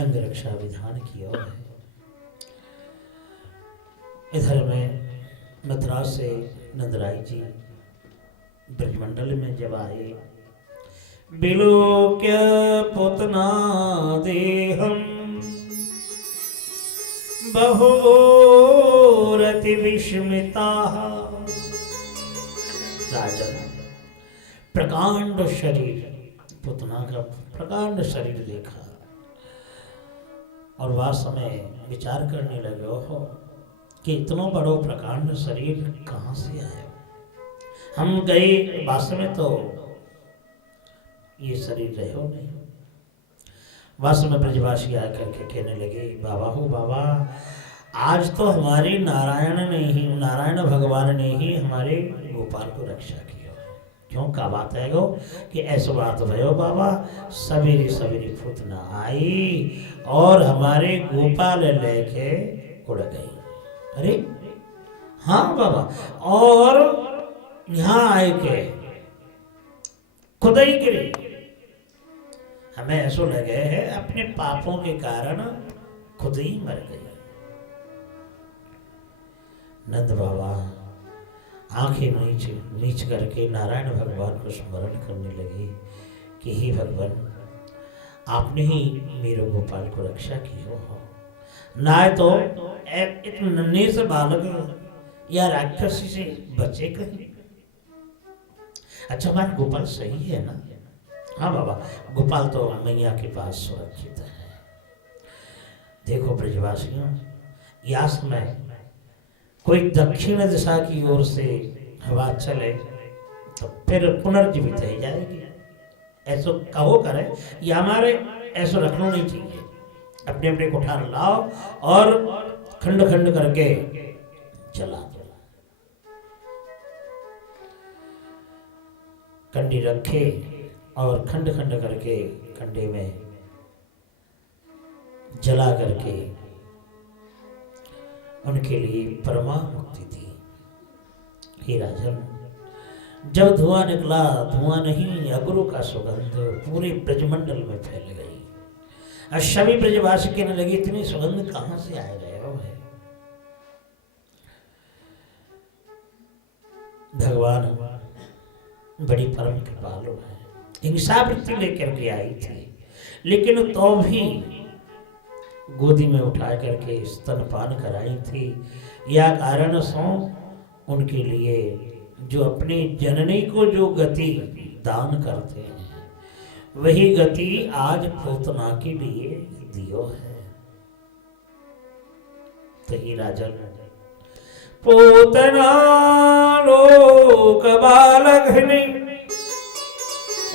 अंग रक्षा विधान की ओर है। इधर में मथुरा से नंदराय जी ब्रजमंडल में जब आए, बिलोक्य पुतना देहम बहुरति विस्मिता। राजन प्रकांड शरीर, पुतना का प्रकांड शरीर देखा और वह समय विचार करने लगे हो कि इतना बड़ो प्रकांड शरीर कहाँ से आया। हम गए वास्तव में तो ये शरीर रहे हो नहीं। वास्तव में ब्रजवासी आकर के कहने लगे, बाबा हो बाबा, आज तो हमारे नारायण भगवान ने ही हमारे गोपाल को रक्षा की। क्यों का बात है गो कि ऐसा बात भयो बाबा, सवेरे सवेरे पुतना आई और हमारे गोपाल लेके उड़ गई। अरे हाँ बाबा, और यहाँ आए के खुदाई गिरी। हमें ऐसा लगे है अपने पापों के कारण खुद ही मर गई। नंद बाबा आंखें नीच करके नारायण भगवान को स्मरण करने लगे कि हे भगवान, आपने ही मेरे गोपाल को रक्षा की हो। ना तो इतने नन्हे से बालक या राक्षसी से बचे कहीं। अच्छा हमारा गोपाल सही है ना? हाँ बाबा, गोपाल तो मैया के पास सुरक्षित है। देखो ब्रजवासियों, या समय कोई दक्षिण दिशा की ओर से हवा चले तो फिर पुनर्जीवित हो जाएगी। ऐसा कहो करे, या हमारे ऐसा रखना नहीं चाहिए। अपने अपने कोठार लाओ और खंड खंड करके जला दो। कंडी रखे और खंड खंड करके कंडे में जला करके उनके लिए परमात्म मुक्ति थी। हे राजन, जब धुआं निकला, धुआं नहीं अगुरु का सुगंध पूरे ब्रजमंडल में फैल गई। और सभी ब्रजवासी कहने लगे, इतनी सुगंध कहां से आए गए हो है? भगवान बड़ी परम कृपालु है। हिंसा वृत्ति लेकर के आई थी, लेकिन तो भी गोदी में उठा करके स्तनपान कराई थी। या कारण सो उनके लिए जो अपनी जननी को जो गति दान करते हैं, वही गति आज पूतना के लिए दियो है। तो ही राजन, पूतना लोक बालघ्नि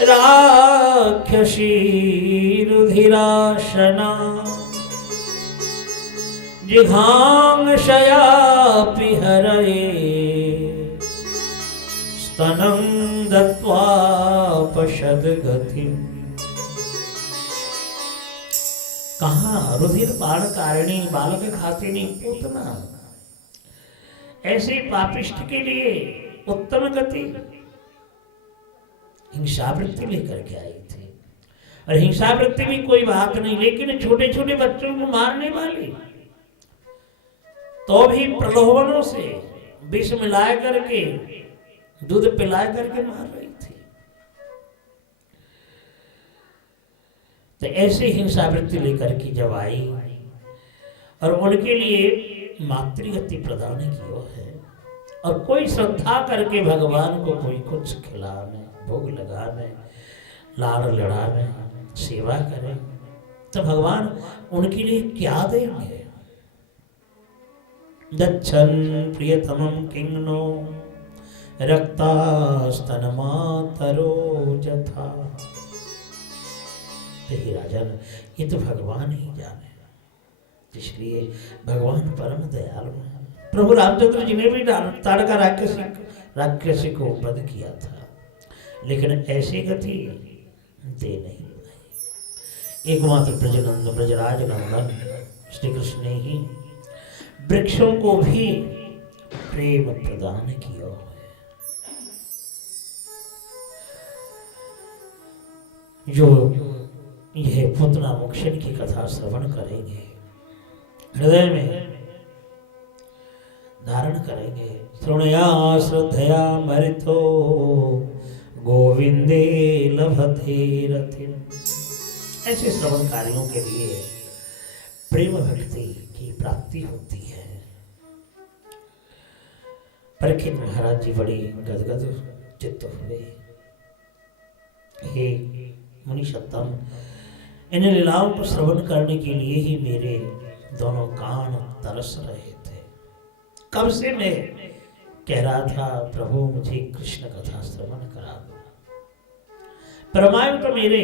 राक्षसी रुधिराशना जिघांशयापि हरये स्तनं दत्त्वा पशद्गतिम्। कहाँ रुधिर बाण कारिणी बालक खातिनी पूतना, ऐसे पापिष्ट के लिए उत्तम गति हिंसावृत्ति लेकर के आई थी। और हिंसावृत्ति भी कोई बात नहीं, लेकिन छोटे छोटे बच्चों को मारने वाली, तो भी प्रलोभनों से विष मिलाए करके दूध पिलाए करके मार रही थी। तो ऐसे हिंसावृत्ति लेकर के जब आई और उनके लिए मातृगति प्रदान की है, और कोई श्रद्धा करके भगवान को कोई कुछ खिलावे, भोग लगावे, लाड़ लड़ावे, सेवा करे, तो भगवान उनके लिए क्या देंगे? दच्छन प्रियतमं किंगनो रक्तास्तनमातरो जथा। तो हे राजन, ये तो भगवान ही जाने, इसलिए भगवान परम दयालु है। प्रभु रामचंद्र जी ने भी ताड़का राक्षसी को वध किया था, लेकिन ऐसी गति दे नहीं पाई। एकमात्र ब्रजनंद ब्रजराज नंदन श्री कृष्ण ने ही वृक्षों को भी प्रेम प्रदान किया है। जो यह पुतना मोक्षण की कथा श्रवण करेंगे, हृदय में धारण करेंगे। श्रृणया श्रद्धया मरितो गोविंदे लभते रतिम। ऐसे श्रवण कार्यों के लिए प्रेम भक्ति की प्राप्ति होती है। परीक्षित महाराज जी बड़ी गदगद चित्त हुए। हे मुनिषत्तम, इन लीलाओं को श्रवण करने के लिए ही मेरे दोनों कान तरस रहे थे। कब से मैं कह रहा था प्रभु मुझे कृष्ण कथा श्रवण करा दो। परमायु तो मेरे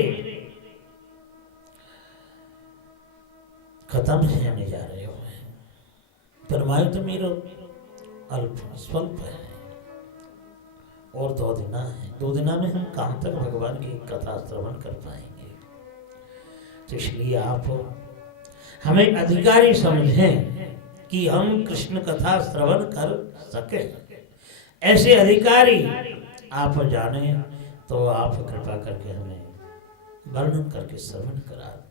खत्म होने जा रहे हो, परमायु तो मेरा अल्प स्वल्प है, और 2 दिन है। 2 दिन में हम कहाँ तक भगवान की कथा श्रवण कर पाएंगे। तो इसलिए आप हमें अधिकारी समझें कि हम कृष्ण कथा श्रवण कर सके। ऐसे अधिकारी आप जाने तो आप कृपा करके हमें वर्णन करके श्रवण करा दो।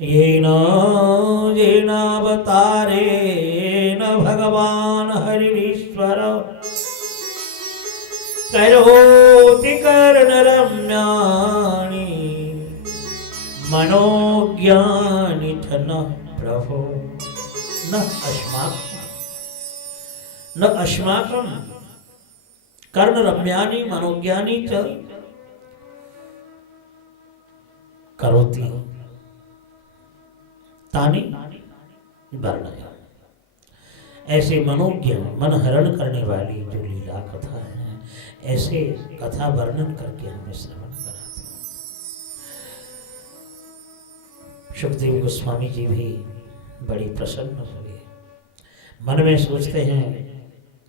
येन येनावतारेण भगवान हरिश्वर करोति कर्णरम्यानि मनोज्ञानि च न प्रभो न अस्माकं कर्णरम्यानि मनोज्ञानि च करोति तानि वर्णय। ऐसे मनोज्ञ मन हरण करने वाली जो लीला कथा है, ऐसे कथा वर्णन करके हमें श्रवण कराते हैं। सुखदेव गोस्वामी जी भी बड़ी प्रसन्न हुए। मन में सोचते हैं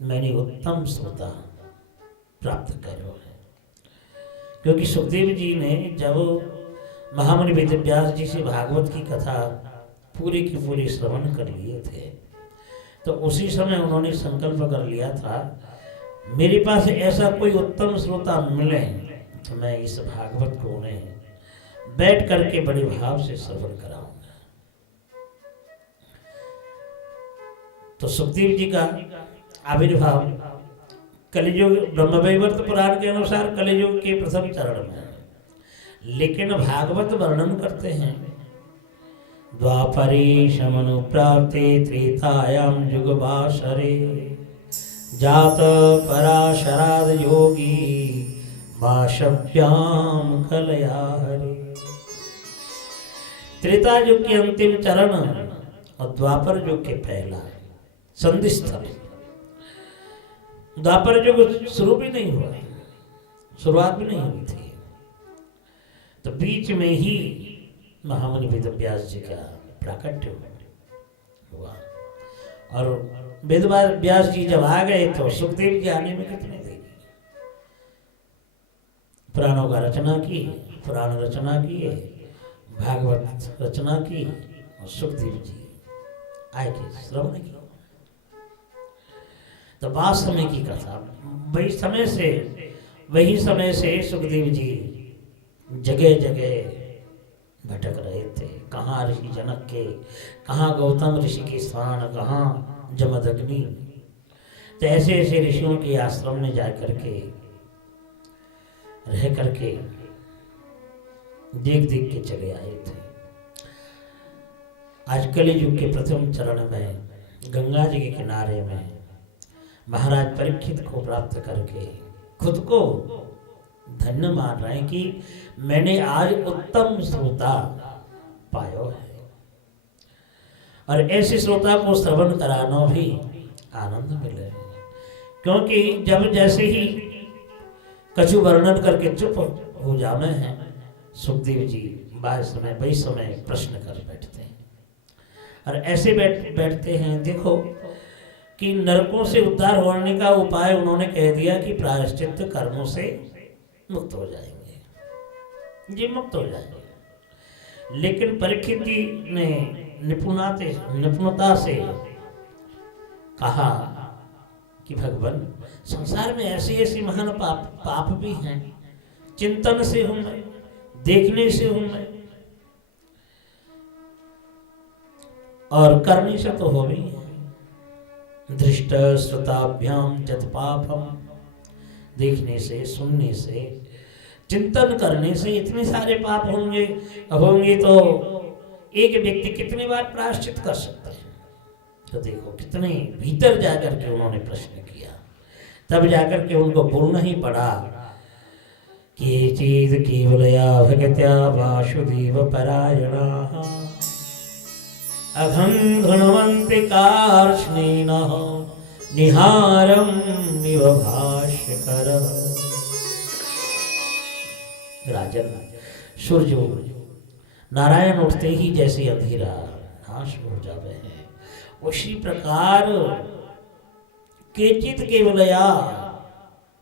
मैंने उत्तम श्रोता प्राप्त करो है, क्योंकि सुखदेव जी ने जब महामुनि वेदव्यास जी से भागवत की कथा पूरी की पूरी श्रवण कर लिए थे, तो उसी समय उन्होंने संकल्प कर लिया था मेरे पास ऐसा कोई उत्तम श्रोता मिले तो मैं इस भागवत को उन्हें बैठ करके बड़े भाव से श्रवण कराऊंगा। तो सुखदेव जी का आविर्भाव कलियुग ब्रह्मवैवर्त पुराण के अनुसार कलियुग के प्रथम चरण में, लेकिन भागवत वर्णन करते हैं द्वापरे समनुप्राप्ते त्रेतायां युगवासरे जात पराशराद योगी वाशव्याम कलया हरे। त्रेता युग के अंतिम चरण और द्वापर युग के पहला संधि स्थल। द्वापर युग शुरू भी नहीं हुआ, शुरुआत भी नहीं हुई थी, तो बीच में ही महामुनि वेदव्यास जी का प्राकट्य हुआ। और वेदव्यास जी जब आ गए तो सुखदेव जी आने में कितने देर, पुराणों का रचना की, पुराण रचना किए, भागवत रचना की, और सुखदेव जी आए थे श्रवण की। तो बात समय की कथा वही समय से सुखदेव जी जगह जगह भटक रहे थे। कहाँ ऋषि जनक के, कहाँ गौतम ऋषि के स्थान, कहाँ जमदग्नि। तो ऐसे ऐसे ऋषियों के आश्रम में जा करके रह करके देख देख के चले आए थे। आज कलियुग के प्रथम चरण में गंगा जी के किनारे में महाराज परीक्षित को प्राप्त करके खुद को धन्य मान रहे हैं कि मैंने आज उत्तम श्रोता पायो है। और ऐसे श्रोता को श्रवण कराना भी आनंद मिले, क्योंकि जब जैसे ही कछु वर्णन करके चुप हो जाने हैं, सुखदेव जी वही समय प्रश्न कर बैठते हैं। और ऐसे बैठते हैं, देखो कि नरकों से उद्धार होने का उपाय उन्होंने कह दिया कि प्रायश्चित कर्मों से मुक्त हो जाएंगे, जी मुक्त हो जाएंगे। लेकिन परीक्षित जी ने निपुणता से कहा कि भगवान संसार में ऐसी ऐसी महान पाप भी हैं, चिंतन से हूँ मैं, देखने से हूँ मैं, और करने से तो हो भी है। दृष्ट श्रुताभ्याम जत पापम, देखने से, सुनने से, चिंतन करने से इतने सारे पाप होंगे तो एक व्यक्ति कितनी बार प्रायश्चित कर सकता है। तो देखो कितने भीतर जाकर के उन्होंने प्रश्न किया, तब जाकर के उनको बोलना ही पड़ा कि ये चीज केवलया भगत्या वासुदेव परायणा अघं गुणवन्ति कार्ष्णेन निहारं इव भाष्यकर। राजन, सूर्य नारायण उठते ही जैसे अंधेरा नाश हो जावे है, उसी प्रकार केचित केवलया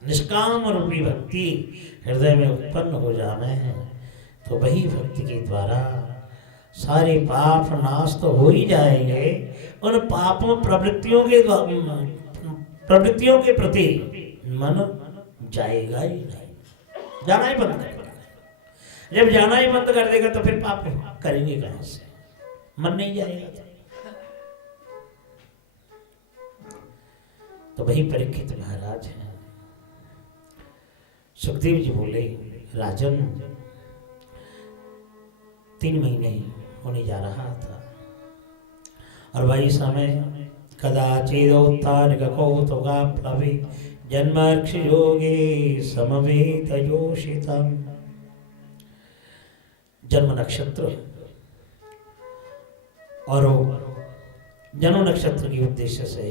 निष्काम रूपी भक्ति हृदय में उत्पन्न हो जावे हैं, तो वही भक्ति के द्वारा सारे पाप नाश तो हो ही जाएंगे। उन पापों प्रवृत्तियों के प्रति मन जाएगा ही नहीं, जाना ही बंद कर देगा। जब जाना ही बंद कर देगा तो फिर पाप करेंगे कहां से, मन नहीं जाएगा। तो वही परीक्षित महाराज हैं। सुखदेव जी बोले, राजन 3 महीने होने जा रहा था और वही समय कदाचिदोत्थान कौतुकाप्लवे जन्मार्क्ष योगे समवेत योषितम्। जन्म नक्षत्र और जन्म नक्षत्र के उद्देश्य से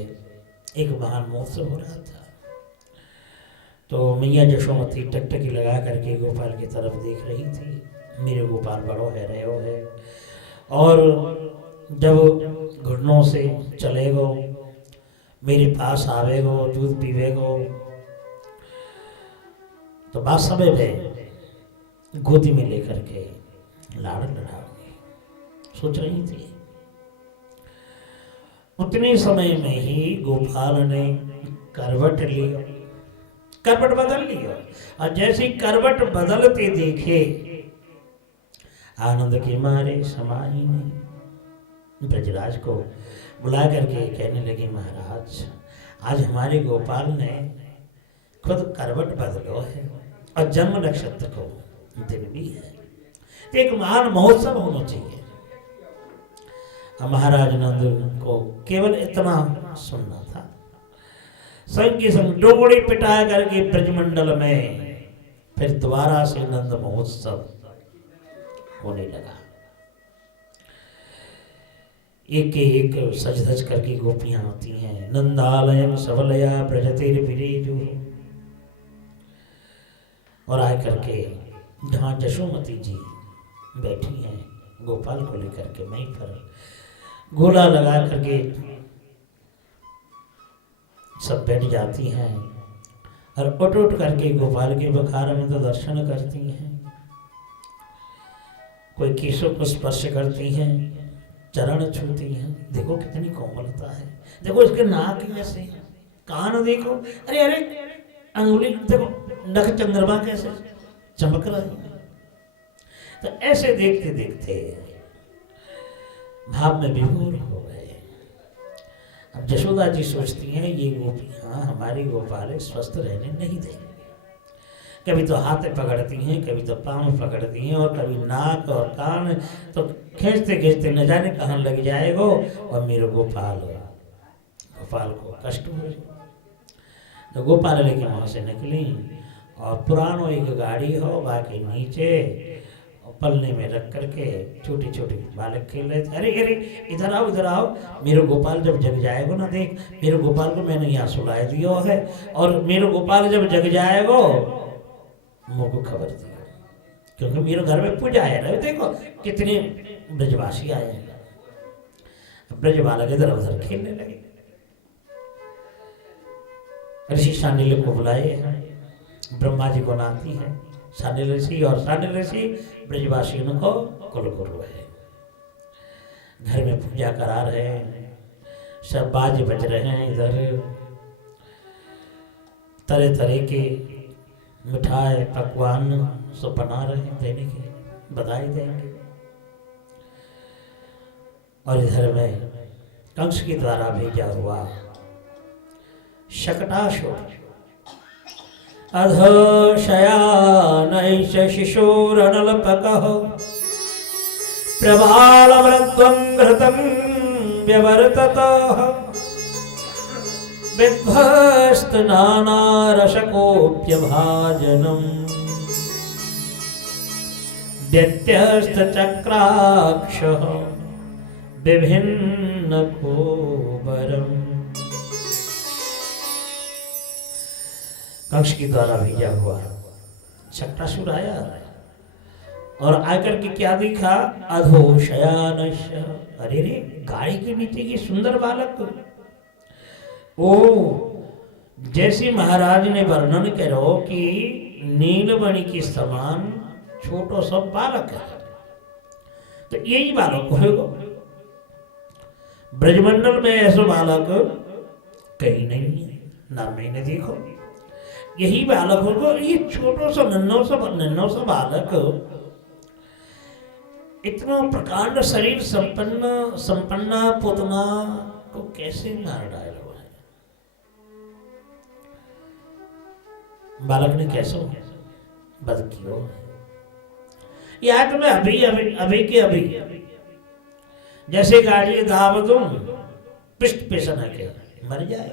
एक महान महोत्सव हो रहा था। तो मैया यशोमती टकटकी लगा करके गोपाल की तरफ देख रही थी, मेरे गोपाल बड़ो है, रहो है। और जब घुटनों से चलेगो, मेरे पास आवेगो, दूध पीवेगो, तो बात समय में गोदी में लेकर के लाड़ लड़ाओगे, सोच रही थी। उतने समय में ही गोपाल ने करवट लिया, करवट बदल लिया, और जैसे करवट बदलते देखे आनंद के मारे समाई ने ब्रजराज को बुला करके कहने लगी, महाराज आज हमारे गोपाल ने खुद करवट बदलो है और जन्म नक्षत्र को दिन भी है, तो एक महान महोत्सव होना चाहिए। महाराज नंद को केवल इतना सुनना था। संग की संग डोगड़ी पिटा करके ब्रजमंडल में फिर दोबारा से नंद महोत्सव होने लगा। एक एक सज धज करके गोपियां आती हैं। नंदालयम सबलया ब्रजतेर विरेजु, और आए करके जहाँ यशोमती जी बैठी हैं गोपाल को लेकर के वहीं पर घोड़ा लगा करके सब बैठ जाती हैं और उठ उठ करके गोपाल के बखार में तो दर्शन करती हैं। कोई केशों को स्पर्श करती हैं, चरण छूती हैं। देखो कितनी कोमलता है, देखो इसके नाक कैसे, कान देखो, अरे अरे अंगुली देखो, नख चंद्रमा कैसे चमक रहा है। तो ऐसे देखते देखते भाव में विभोर हो गए। अब यशोदा जी सोचती हैं ये गोपियां हमारी गोपाल स्वस्थ रहने नहीं देंगे। कभी तो हाथ पकड़ती हैं, कभी तो पाँव पकड़ती हैं, और कभी नाक और कान, तो खींचते खींचते न जाने कहाँ लग जाएगो और मेरे गोपाल को कष्ट हो जाए। तो गोपाल लेके वहाँ से निकली और पुरानो एक गाड़ी हो, बाकी नीचे पलने में रख करके छोटी छोटी बालक खेल रहे थे। अरे अरे इधर आओ, मेरे गोपाल जब जग जाएगो ना, देख मेरे गोपाल को मैंने यहाँ सुलाए दिया है, और मेरे गोपाल जब जग जाएगो मुझको खबर दिया, क्योंकि मेरे घर में पूजा है ना। देखो कितने ब्रजवासी आए हैं। ब्रज बालक इधर उधर खेलने लगे। ऋषि शांडिल्य को बुलाए, ब्रह्मा जी को नाती है शांडिल्य ऋषि, और शांडिल्य ऋषि ब्रजवासियों को कुलगुरु है। घर में पूजा करा रहे हैं, सब बाज बज रहे हैं, इधर तरह तरह के मिठाई पकवान सब बना रहे हैं, देने के बधाई देंगे। और इधर में कंस के द्वारा भेजा हुआ शकटासुर अधो शयानैष शिशुरनलपकः प्रबालवृद्धं घृतं व्यवर्ततः विध्वस्तनानारसकोऽप्यभाजनम् व्यत्यस्तचक्राक्षः विभिन्नकोबरम्। कंस के द्वारा भेजा हुआ शकटासुर आया और आकर के क्या देखा, अधो शयानश, अरे रे गाड़ी के नीचे की सुंदर बालक, ओ जैसे महाराज ने वर्णन करो कि नीलमणि के समान छोटो सब बालक है, तो यही बालक होगा। ब्रजमंडल में ऐसा बालक कहीं नहीं है, ना मैंने देखो, यही बालक होगा। ये छोटो सा नन्नो सा बालक इतना प्रकांड शरीर संपन्ना पुतना को कैसे मार डाला है? बालक ने कैसे बद किया? या तो मैं अभी के अभी जैसे गाड़ी दाब दूं पृष्ठ पे सना के मर जाए।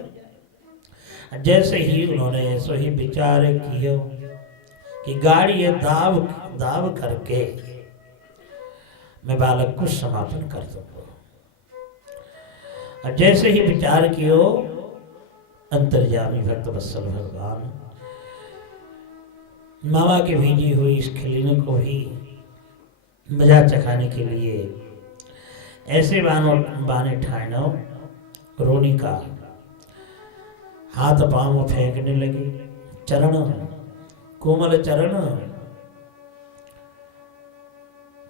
जैसे ही उन्होंने ऐसे ही विचार किया कि गाड़ी दाब करके मैं बालक को समापन कर दूंगा। और जैसे ही विचार कियो, अंतर्यामी भक्त वत्सल भगवान मामा के भेजी हुई इस खिलने को भी मजा चखाने के लिए ऐसे बाने ठानो रोनी का हाथ पांव फेंकने लगे, चरण कोमल चरण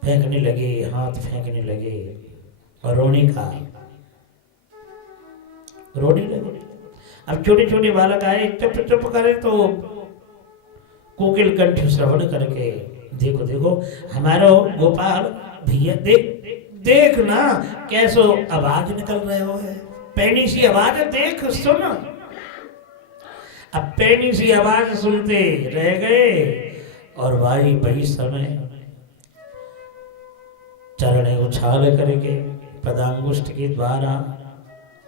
फेंकने लगे, हाथ फेंकने लगे और रोने लगे। अब छोटे छोटे बालक आए, चुप करे तो कोकिल कंठ श्रवण करके, देखो देखो हमारा गोपाल भैया, देख ना कैसो आवाज निकल रहे हो है, पैनी सी आवाज, देख सुन। अब पैनी सी आवाज सुनते रह गए और वही समय चरण उछाल करके पदांगुष्ठ के द्वारा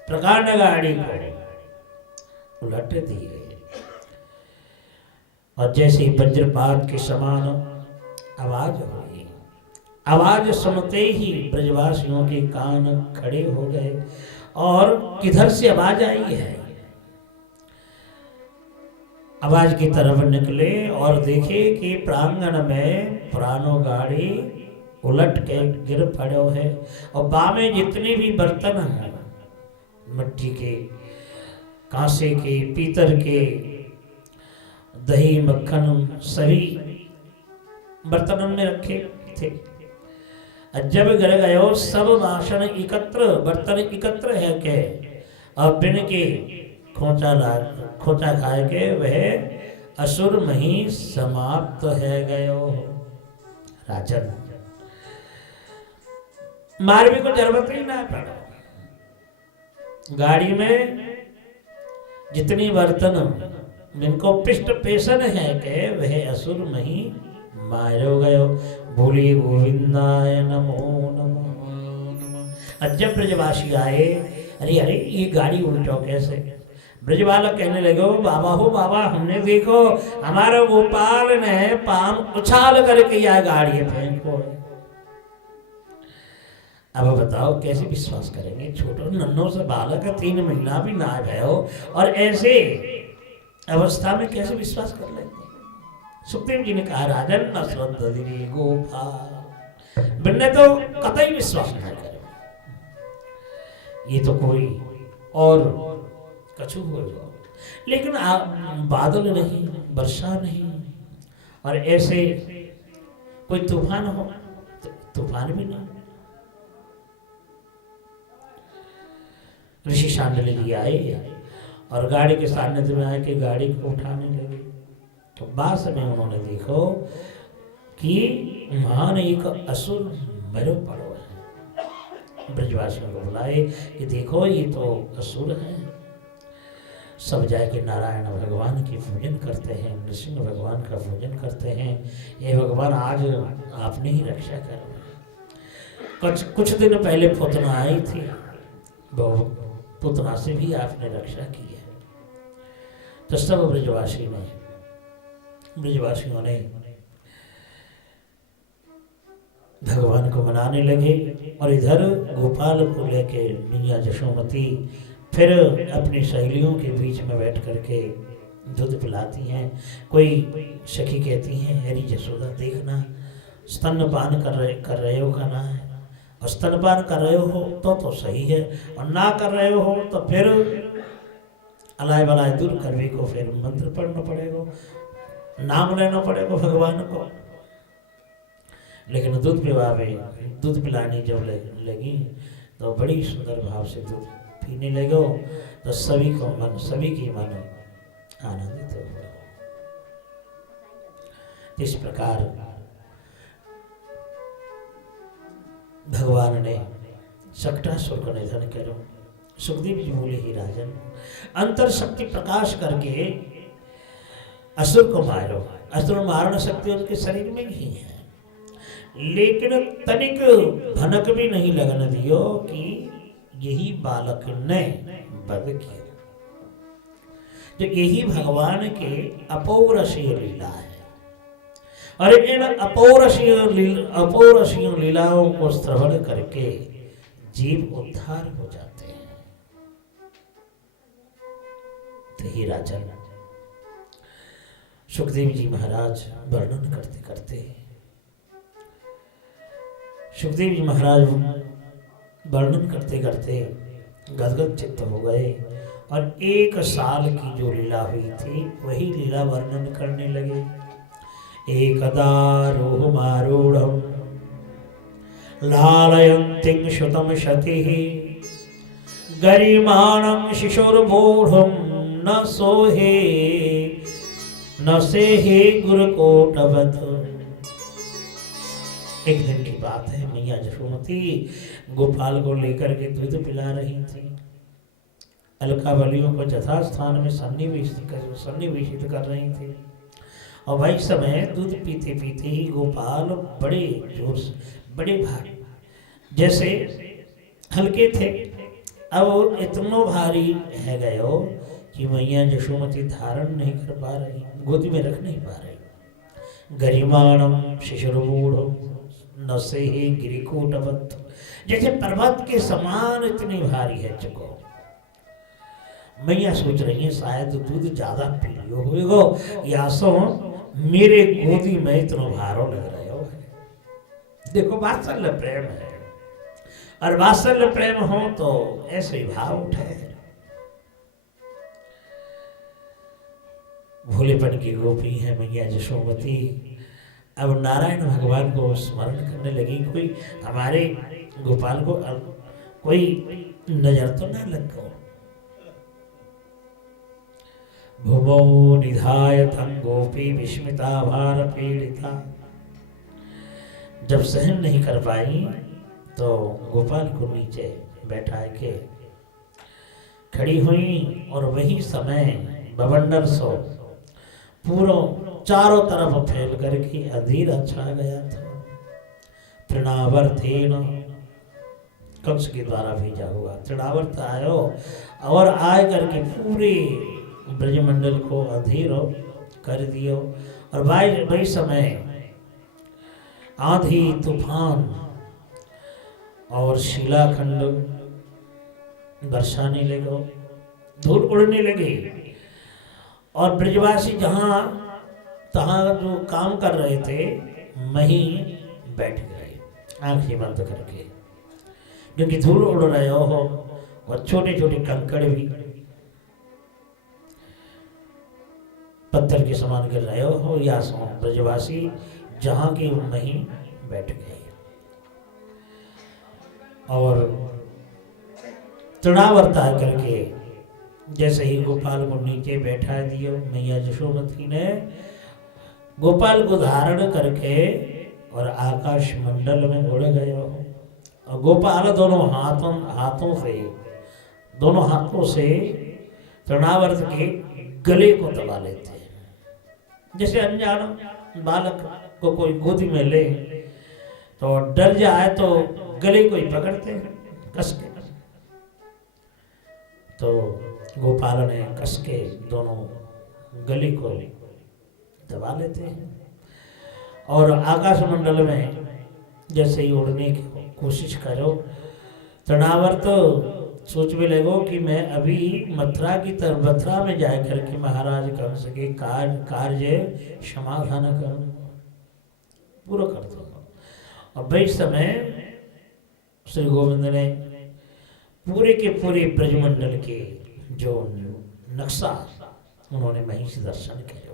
प्रकांड गाड़ी को उलट दिए और जैसे वज्रपात के समान आवाज हुई। आवाज सुनते ही ब्रजवासियों के कान खड़े हो गए और किधर से आवाज आई है, आवाज की तरफ निकले और देखे कि प्रांगण में पुरानो गाड़ी उलट के गिर पड़ो है और बामे जितने भी बर्तन हैं, मिट्टी के, कांसे के, पीतल के, दही मक्खन सभी बर्तनों में रखे थे। जब गिर गयो सब वासन एकत्र, बर्तन एकत्र है के और बिन के खोचा खाए के वह असुर मही समाप्त है गयो। राजन मारवी को जरूरत ही ना पड़ा। गाड़ी में जितनी बर्तन जिनको पिष्ट पेशन है के वह असुर मही मारो गयो। बोली गोविंदाय नमो नमः। जब ब्रजवासी आए, अरे ये गाड़ी उल्टो कैसे? ब्रजबालक कहने लगे, बाबा हो बाबा, हमने देखो हमारा गोपाल ने पाम उछाल करके यह गाड़ी फेंको। अब बताओ कैसे विश्वास करेंगे? छोटो नन्नो से बालक 3 महीना भी ना भयो और ऐसे अवस्था में कैसे विश्वास कर लेंगे? सुखदेव जी ने कहा, राजन न श्रद्धा गोपाल, बिन्ने तो कतई विश्वास नहीं करे, ये तो कोई और कछु होगा। लेकिन बादल नहीं, वर्षा नहीं और ऐसे कोई तूफान हो, तूफान भी नहीं। ऋषि शांडिल्य जी आए और गाड़ी के सानिध्य में आके गाड़ी को उठाने लगे। तो बाद में उन्होंने देखो कि महान एक असुर मरो पड़ो है। ब्रजवासियों को बुलाए कि देखो ये तो असुर है। सब जाके नारायण भगवान की पूजन करते हैं, नृसिंह भगवान का पूजन करते हैं। ये भगवान आज आपने ही रक्षा कर। कुछ दिन पहले पुतना आई थी, वो पुतना से भी आपने रक्षा की है। तो सब ब्रजवासियों ने भगवान को मनाने लगे। और इधर गोपाल को लेके मैया यशोमती फिर अपनी सहेलियों के बीच में बैठ करके दूध पिलाती हैं। कोई सखी कहती हैं अरे यशोदा देखना, स्तनपान कर रहे हो का ना है, और स्तनपान कर रहे हो तो सही है, और ना कर रहे हो तो फिर अलाय बलाय दूर करने को फिर मंत्र पढ़ना पड़ेगा, नाम लेना पड़ेगा भगवान को। लेकिन दूध पिलानी जब लगी तो बड़ी सुंदर भाव से दूध पीने लगे, तो सभी की मन आनंदित हो गया। इस प्रकार भगवान ने शक्टासुर को निधन करो। सुखदेव जी बोले ही राजन, अंतर शक्ति प्रकाश करके असुर को मारो। असुर मारण शक्ति उनके शरीर में ही है, लेकिन तनिक भनक भी नहीं लगने दियो कि यही बालक ने वध किया। तो यही भगवान के अपौरुषीय लीला है, और इन अपौरुषीय लीलाओं को श्रवण करके जीव उद्धार हो जाते हैं। तो ही राजन सुखदेव जी महाराज वर्णन करते करते वर्णन करते करते गदगद चित्त हो गए, और 1 साल की जो लीला हुई थी वही लीला वर्णन करने लगे। एकदारोहमारूढ़ं लालयन्तीं श्रुतं शतिः गरिमाणं शिशुर्मूढं न सोहे न सेहे गुरुकोटवत्। एक दिन की बात है, मैया यशोमती गोपाल को लेकर के दूध पिला रही थी। अलकावलियों को यथास्थान में सन्निवेशित कर रही थी। और वही समय दूध पीते पीते ही गोपाल बड़े जोर से, बड़े भारी, जैसे हल्के थे, अब इतना भारी है गए हो कि मैया यशोमती धारण नहीं कर पा रही, गोदी में रख नहीं पा रही। गरिमाणम शिशुर्मूढ़ नसे ही गिरिकूटवत्, जैसे पर्वत के समान इतनी भारी है चुको। मैया सोच रही है शायद दूध ज्यादा पी लियो होगा, या सो मेरे गोदी में इतना भारो लग रहे हो। देखो वात्सल्य प्रेम है, और वात्सल्य प्रेम हो तो ऐसे ही भाव उठे। भोलेपन की गोपी है मैया यशोमती। अब नारायण भगवान को स्मरण करने लगी, कोई हमारे गोपाल को कोई नजर तो ना लग गो। भुवो निधाय तं गोपी विस्मिता भार पीड़िता। जब सहन नहीं कर पाई तो गोपाल को नीचे बैठा के खड़ी हुई, और वही समय बवंडर सो पूरा चारों तरफ फैल करके अंधेरा छा गया था। तृणावर्तेन, कंस के द्वारा भेजा हुआ तृणावर्त आयो, और आए करके पूरे ब्रजमंडल को अंधेरो कर दियो। और वही समय आंधी तूफान और शिलाखंड बरसाने लगे, धूल उड़ने लगे, और ब्रजवासी जहाँ तहाँ जो काम कर रहे थे वहीं बैठ गए आंखें बंद करके, क्योंकि धूल उड़ रहे हो और छोटे छोटे कंकड़ भी पत्थर के समान गिर रहे हो, या ब्रजवासी जहाँ के वहीं बैठ गए। और तृणावर्ता करके जैसे ही गोपाल को नीचे बैठा दियो, मैया यशोमती ने गोपाल को धारण करके और आकाश मंडल में उड़ गए। और गोपाल दोनों हाथों से तृणावर्त के गले को दबा लेते हैं। जैसे अनजान बालक को कोई गोदी में ले तो डर जाए तो गले को ही पकड़ते हैं कस के। तो गोपाल ने कस के दोनों गले को दबा लेते हैं और आकाश मंडल में जैसे ही उड़ने की कोशिश करो, तृणावर्त सोच में लगो कि मैं अभी मथुरा की तरफ मथुरा में जाए करके महाराज कंस के कार्य समाधान करूं, पूरा कर दूंगा। और भाई समय श्री गोविंद ने पूरे के पूरे ब्रजमंडल के जो नक्शा उन्होंने वहीं से दर्शन किया।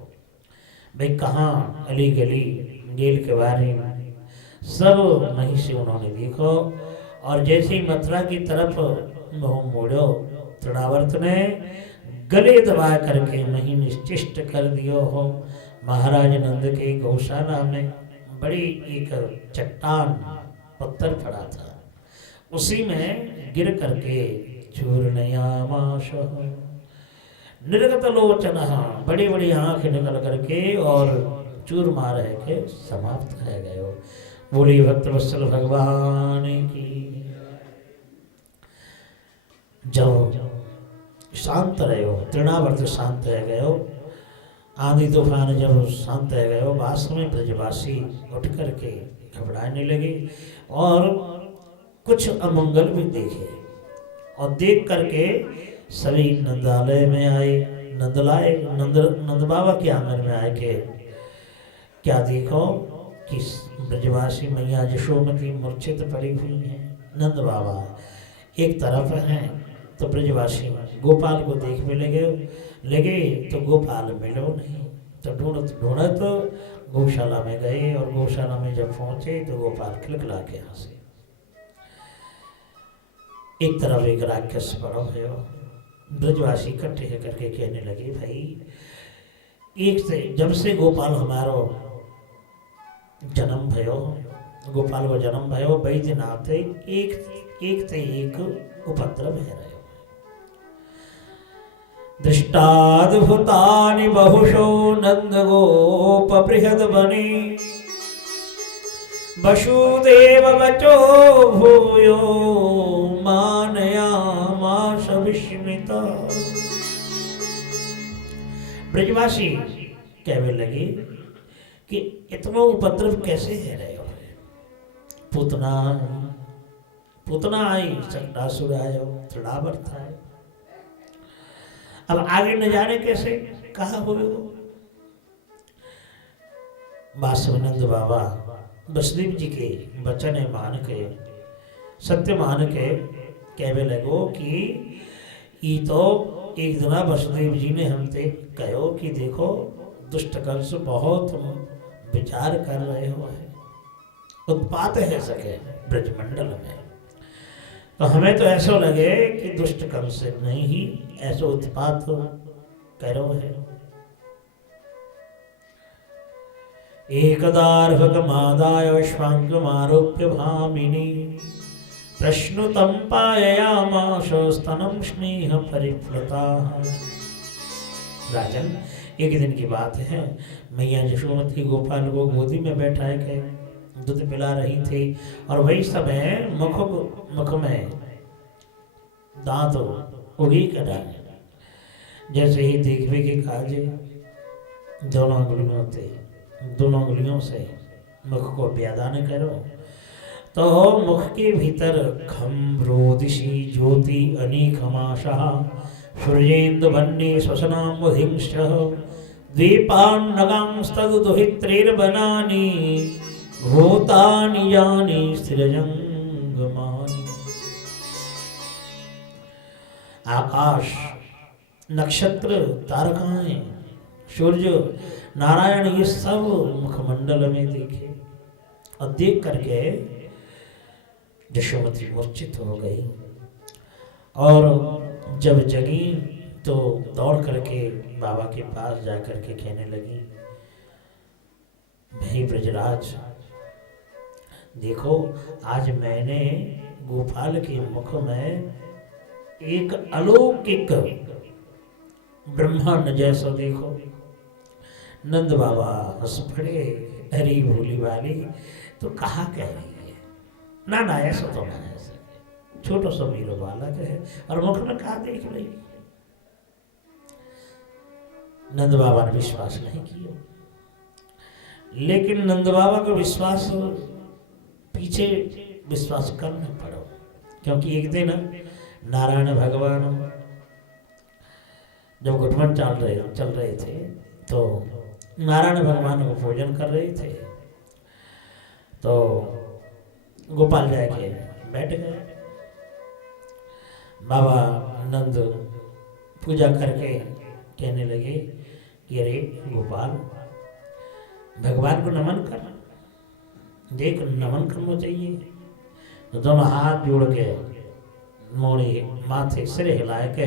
भाई कहाँ अली गली गेल के बारे में सब वहीं से उन्होंने देखो। और जैसे ही मथुरा की तरफ मुँह मोड़ो, तृणावर्त ने गले दबा करके वहीं निश्चिष्ट कर दियो हो। महाराज नंद के गौशाला में बड़ी एक चट्टान पत्थर पड़ा था, उसी में गिर करके चूर्णयामाश निर्गत लोचन, बड़ी बड़ी आंख निकल करके और चूर मार के समाप्त रह गए हो। बोली भक्त वत्सल भगवान की। जब शांत रहे हो, तृणावर्त शांत रह गए हो, आंधी तूफान जब शांत रह गए हो, वास्तव में ब्रजवासी उठ करके घबराने लगे और कुछ अमंगल भी देखे। और देख करके सभी नंदालय में आए, नंद बाबा के आंगन में आए के क्या देखो कि ब्रजवासी मैया यशोमती मूर्छित पड़ी हुई है। नंद बाबा एक तरफ हैं तो ब्रजवासी गोपाल को देख में लगे तो गोपाल मिलो नहीं। तो ढूंढत गौशाला में गए और गौशाला में जब पहुंचे तो गोपाल खिलखिला के हंसे। एक तरफ एक राक्षस पड़ो है, ब्रजवासी इकट्ठे करके कहने लगे भाई एक से जब से गोपाल हमारो जन्म भयो, गोपाल को जन्म भयो वही दिन आते एक से एक उपद्रव है रहे। दृष्टाद्भुतानि बहुशो नंद गोप बृहद बने, वसुदेव वचो भूयो मानयामास विस्मिता। ब्रजवासी कहने लगे कि इतना उपद्रव कैसे है रहे हो। पूतना आई, चंडासुर आयो, तृणावर्त आए, अब आगे न जाने कैसे कहा हुए हो। वासुनंद बाबा वसुदेव जी के वचन मान के सत्य मान के कहने लगो कि ये तो एक दिन वसुदेव जी ने हमसे कहो कि देखो दुष्ट कंस बहुत विचार कर रहे हो, उत्पात है सके ब्रजमंडल में। तो हमें तो ऐसा लगे कि दुष्ट कंस नहीं ही ऐसा उत्पात करो है। एकदार्भकमादाय श्वाङ्गमारोप्य भामिनी, प्रश्नुतं पाययामास स्तनं स्नेह परिप्लुता। राजन एक दिन की बात है, मैया यशोमती गोपाल को गोदी में बैठा के दूध पिला रही थी और वही समय मुख में दांत उगी कर डाले। जैसे ही देखवे के काजे दोनों उंगलियों से मुख को ब्यादान करो तो मुख के भीतर खम्रोदिशी ज्योति अनीकमाशः सूर्येन्दु वन्ये श्वसनाम्बुधिंश्च द्वीपान्नगांस्तदुहित्रेर्वनानि भूतानि यानि स्थिरजंगमानि। आकाश, नक्षत्र, तारकाएं, सूर्य, नारायण ये सब मुखमंडल में देखे और देख करके यशोमती मूर्छित हो गई। और जब जगी तो दौड़ करके बाबा के पास जाकर के कहने लगी, भाई ब्रजराज देखो आज मैंने गोपाल के मुख में एक अलौकिक ब्रह्मांड जैसा देखो। नंद बाबा हंस पड़े, हरी भोली वाली तो कहा कह रही है, ना ना ऐसा तो ना, ऐसा छोटो सा वीरो बालक है और मुख में कहा देख रही। नंद बाबा ने विश्वास नहीं किया, लेकिन नंद बाबा को विश्वास पीछे विश्वास करना पड़ा, क्योंकि एक दिन नारायण भगवान जब घुटमन चल रहे थे तो नारायण भगवान को भोजन कर रहे थे, तो गोपाल जाके बैठ गए। बाबा नंद पूजा करके कहने लगे कि अरे गोपाल, भगवान को नमन कर, देख नमन करना चाहिए। तो दोनों हाथ जोड़ के मोड़ी माथे सिर हिला के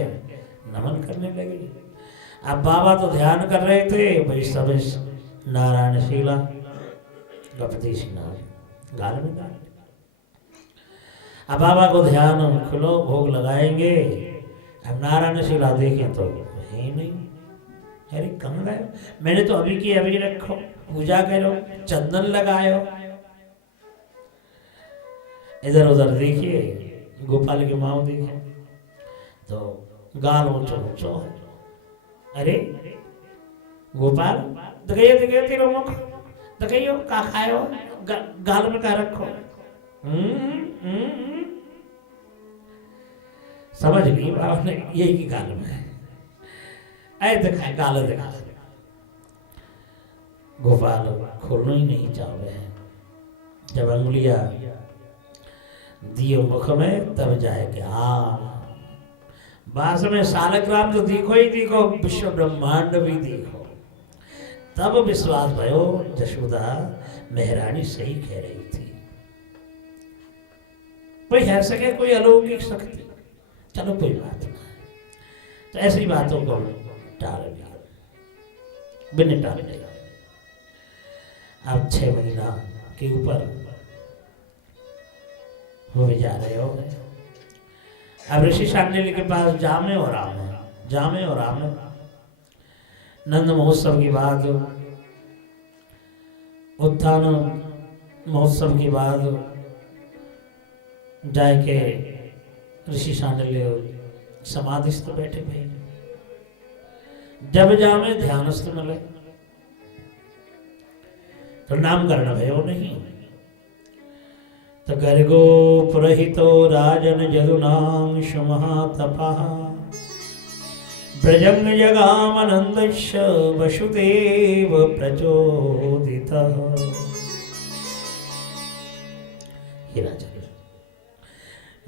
नमन करने लगे। अब बाबा तो ध्यान कर रहे थे, भाई सब नारायण शीला गपतीश नाम गाल में गाल। अब बाबा को ध्यान खुलो, भोग लगाएंगे। अब नारायण शिला देखें तो है ही नहीं। अरे कहाँ गए? मैंने तो अभी की अभी रखो, पूजा करो, चंदन लगायो। इधर उधर देखिए, गोपाल के माँ देखे तो गाल ऊंचो ऊंचो। अरे गोपाल दगाइयो दगाइयो तेरा मुख दगाइयो, का खायो, गाल में का रखो। समझ गई बाबा ने, यही की गाल में ऐ दिखाए, गाल दिखा। गोपाल खोलना ही नहीं चाहे हैं। जब अंगुलिया दियो मुख में तब जाए कि हाँ बास में सालग्राम तो देखो ही देखो, विश्व ब्रह्मांड भी देखो। तब विश्वास भयो जशोदा मेहरानी सही कह रही थी। कोई है सके कोई अलौकिक शक्ति, चलो कोई बात नहीं। तो ऐसी बातों को टाल दिया, बिन टाल दिया। अब 6 महीना के ऊपर हो जा रहे हो। अब ऋषि शांडिल्य के पास जामे और आमे नंद महोत्सव की बात, उत्थान महोत्सव की बात जाके ऋषि शांडिल्य समाधिस्थ बैठे थे। जब जामे ध्यानस्थ मिले तो नामकरण भयो नहीं। तो गर्गो पुरहितो राजन जदुनांश महातपः ब्रजंग जगामनंदश्च वसुदेव प्रचोदितः। हे राजन,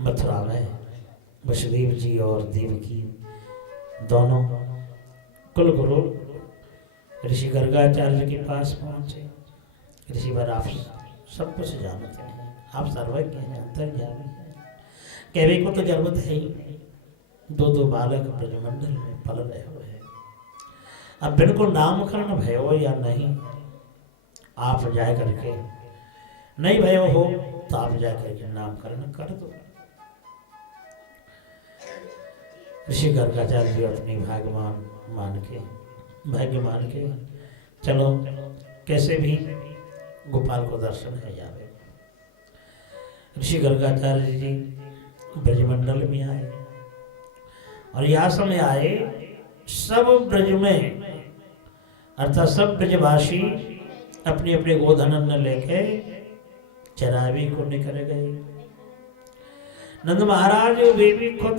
मथुरा में वसुदेव जी और देवकी दोनों कुलगुरु ऋषि गर्गाचार्य के पास पहुंचे। ऋषि वर आप सब कुछ जानते हैं, आप सर्वज्ञ हैं, अंतर्यामी हैं, कहने को तो जरूरत है ही नहीं। 2 बालक ब्रजमंडल में पल रहे हुए हैं। अब बिल्कुल नामकरण भयो या नहीं, आप जाए करके, नहीं भयो हो तो आप जा करके नामकरण कर दो। ऋषि गर्गाचार्य जी अपनी भाग्य मान के चलो कैसे भी गोपाल को दर्शन है जावे। ऋषि गर्गाचार्य जी ब्रजमंडल में आए और यहाँ समय आए। सब ब्रज में अर्थात सब ब्रजवासी अपने अपने गोधन लेके चरावी को निकल गए। नंद महाराज वे भी खुद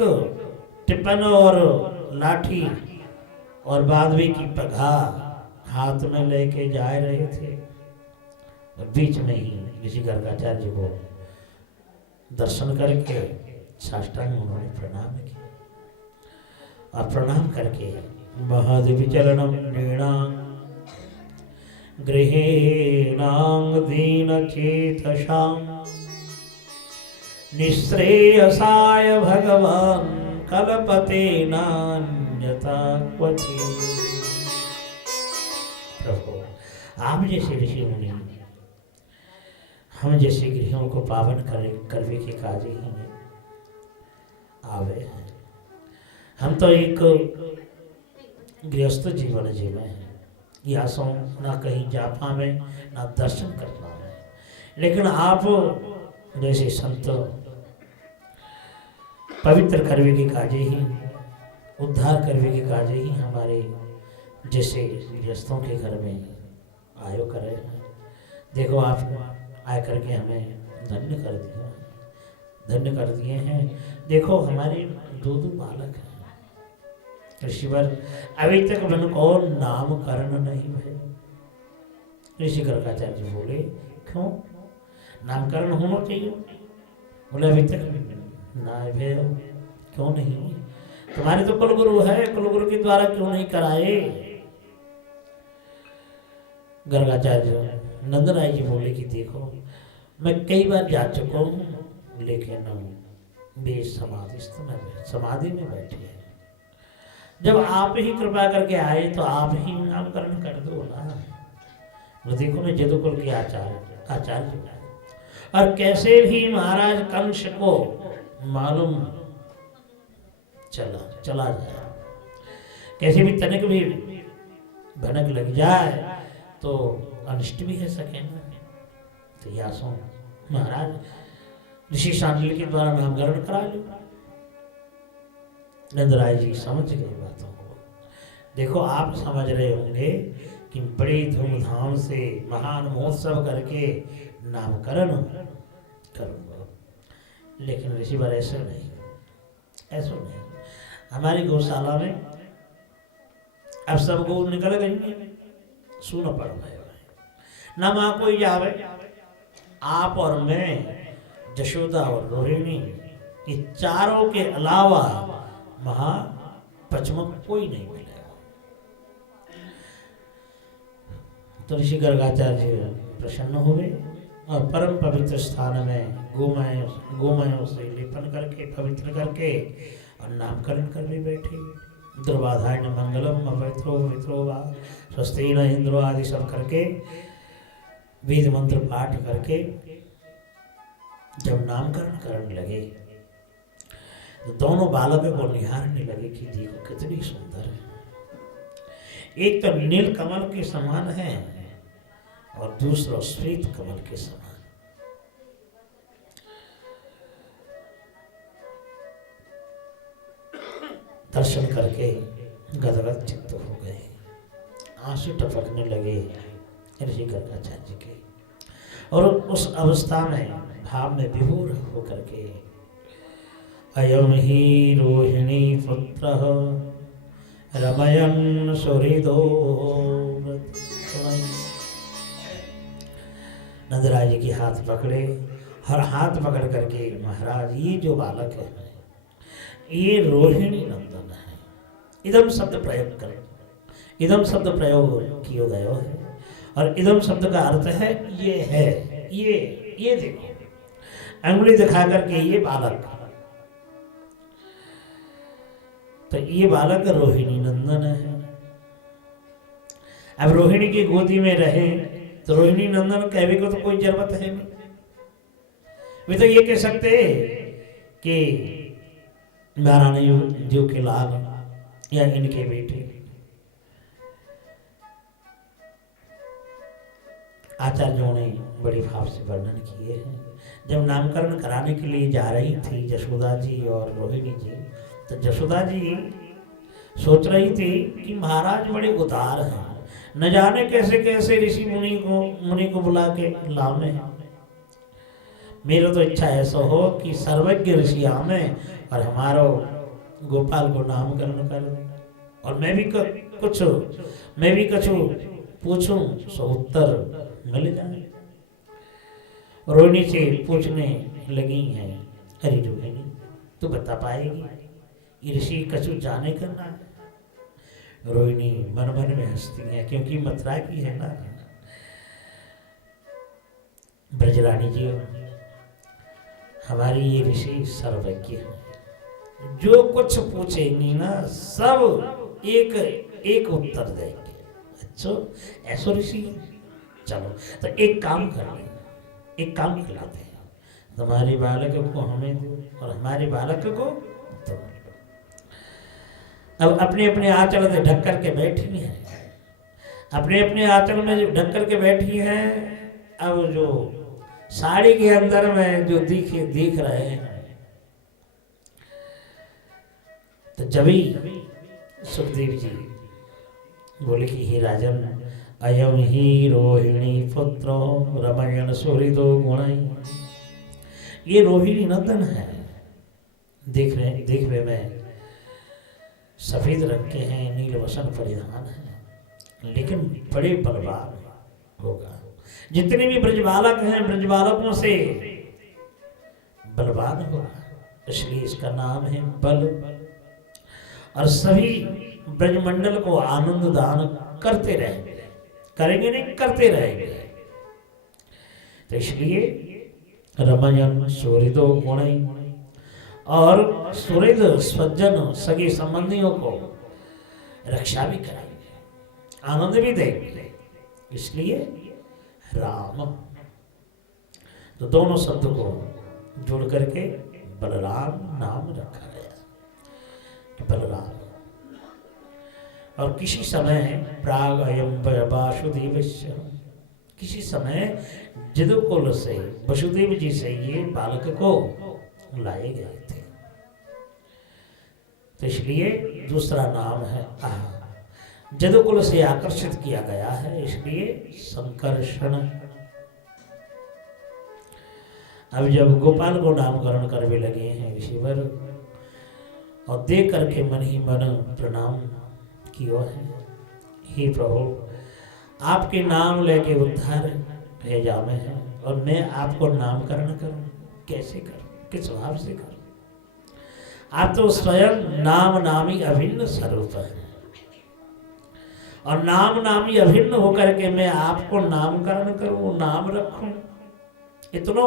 टिपन और लाठी और बांधवी की पगार हाथ में लेके जा रहे थे। और बीच में ही ऋषि गर्गाचार्य को दर्शन करके साष्टांग उन्होंने प्रणाम किया और प्रणाम करके महादेवी चरणम नृणां गृहेणांग दीन चेतसां निःश्रेयसाय भगवान कल्पते नान्यथा क्वचित्। प्रभु आप जैसे ऋषि मुनि हम जैसे गृहों को पावन करवे के काज ही आवे हैं। हम तो एक गृहस्थ जीवन जीवे हैं, या सो ना कहीं जा पावे ना दर्शन कर पावे, लेकिन आप जैसे संत पवित्र करवे के काजे ही, उद्धार करवे के काजे ही हमारे जैसे गृहस्थों के घर में आयो करे हैं। देखो आप आय करके हमें धन्य कर दिए हैं। देखो हमारे दो बालक हैं, ऋषिवर अभी तक उनको नामकरण नहीं हुए। ऋषि गर्गाचार्य बोले क्यों नामकरण होना चाहिए? बोले अभी तक ना भे, क्यों नहीं? तुम्हारे तो कुलगुरु है, कुलगुरु के द्वारा क्यों नहीं कराए? गर्गाचार्य नंदराय जी बोले कि देखो मैं कई बार जा चुका हूँ, लेकिन वे समाधि में बैठे हैं। जब आप ही कृपा करके आए तो आप ही नामकरण कर दो ना। तो देखो मैं जदुकुल के आचार्य और कैसे भी महाराज कंस को मालूम चला जाए, कैसे भी तनिक भी भनक लग जाए तो अनिष्ट भी है सके ना। तो यासो महाराज ऋषि शांडिल्य के द्वारा नामकरण करा लो। नंदराय जी समझ गए बातों को। देखो आप समझ रहे होंगे कि बड़ी धूमधाम से महान महोत्सव करके नामकरण करूंगा, लेकिन ऋषि वर ऐसे नहीं। हमारी गौशाला में अब सब गौ निकल गई, सुन पड़ गए ना, माँ कोई जावे। आप और मैं, जशोदा और रोहिणी, ये चारों के अलावा महापचमक कोई नहीं मिलेगा। तो ऋषि गर्गाचार्य प्रसन्न हुए और परम पवित्र स्थान में गोमयों से लेपन करके पवित्र करके और नामकरण करने बैठे। द्रवाधाय मंगलम अपवित्रो पवित्रो वा स्वस्ति न इंद्रो आदि सब करके वेद मंत्र पाठ करके जब नामकरण करने लगे तो दोनों बालकों को निहारने लगे कि देखो कितनी सुंदर है। एक तो नील कमल के समान है और दूसरा श्वेत कमल के समान। दर्शन करके गदगद चित्त हो गए, आंसू टपकने लगे ऋषि गर्गाचार्य के। और उस अवस्था में भाव में विभोर होकर के अयम ही रोहिणी पुत्र रमयन सुहृदो। नंदराय जी के हाथ पकड़े और हाथ पकड़ करके महाराज ये जो बालक है ये रोहिणी नंदन है। इदम शब्द प्रयोग करें, इदम शब्द प्रयोग किया गया है और इदम शब्द का अर्थ है ये है, ये देखो अंगुली दिखा करके ये बालक, तो ये बालक रोहिणी नंदन है। अब रोहिणी की गोदी में रहे तो रोहिणी नंदन कहने को तो कोई जरूरत है नहीं। वे तो ये कह सकते कि नारायण जो के लाल या इनके बेटे। आचार्यों ने बड़े भाव से वर्णन किए हैं। जब नामकरण कराने के लिए जा रही थी जशोदा जी और रोहिणी जी, तो जशोदा जी सोच रही थी कि महाराज बड़े उदार हैं, न जाने कैसे कैसे ऋषि मुनि को बुला के लावे हैं। मेरा तो इच्छा ऐसा हो कि सर्वज्ञ ऋषि आवे और हमारो गोपाल को नामकरण कर दे और मैं भी कुछ पूछूं सो उत्तर मिल जाए। रोहिणी से पूछने लगी हैं, अरे रोहिणी तू बता पाएगी ये ऋषि कछु जाने करना है? रोहिणी मन मन में हंसती है क्योंकि मथुरा की है ना। ब्रजरानी जी हमारी ये ऋषि सर्वज्ञ है, जो कुछ पूछेंगी ना सब एक उत्तर देंगे। अच्छा ऐसा ऋषि, चलो तो एक काम कर लें, एक काम कर लेते हैं, तुम्हारी बालक को हमें दो और हमारे बालक को तुम लो। अब अपने अपने आंचल से ढक करके बैठी हैं, अपने अपने आंचल में जो ढक करके बैठी हैं। अब जो साड़ी के अंदर में जो दिख रहे हैं, तो जभी सुखदेव जी बोले कि हे राजन, अयम ही रोहिणी पुत्रो रमयन सुहृदो गुणई। ये रोहिणी नंदन है, देखने में सफेद रंग के हैं, नील वसन परिधान है, लेकिन बड़े बलवान होगा। जितने भी ब्रजबालक हैं, ब्रजबालकों से बलवान होगा, इसलिए इसका नाम है बल। और सभी ब्रजमंडल को आनंद दान करते रहेंगे, करेंगे नहीं, करते रहेंगे। तो इसलिए रमयन सुहृदो गुणई, और सुहृद सज्जन सगे संबंधियों को रक्षा भी कराएंगे, आनंद भी देंगे, इसलिए राम। तो दोनों शब्द को जोड़ करके बलराम नाम रखा गया, बलराम। और किसी समय प्राग अयम वासुदेवस्य, किसी समय जदुकुल से वसुदेव जी से ये बालक को लाए गए थे, तो इसलिए दूसरा नाम है जदुकुल से आकर्षित किया गया है, इसलिए संकर्षण। अब जब गोपाल को नामकरण करने लगे हैं ऋषिवर, और देख करके मन ही मन प्रणाम किया है, हे प्रभु आपके नाम लेके उद्धार भेजा में है, और मैं आपको नामकरण करूं, कैसे करूं, किस भाव से करूं? आप तो स्वयं नाम नामी अभिन्न स्वरूप है, और नाम नामी अभिन्न होकर के मैं आपको नामकरण करूं, नाम रखूं, इतना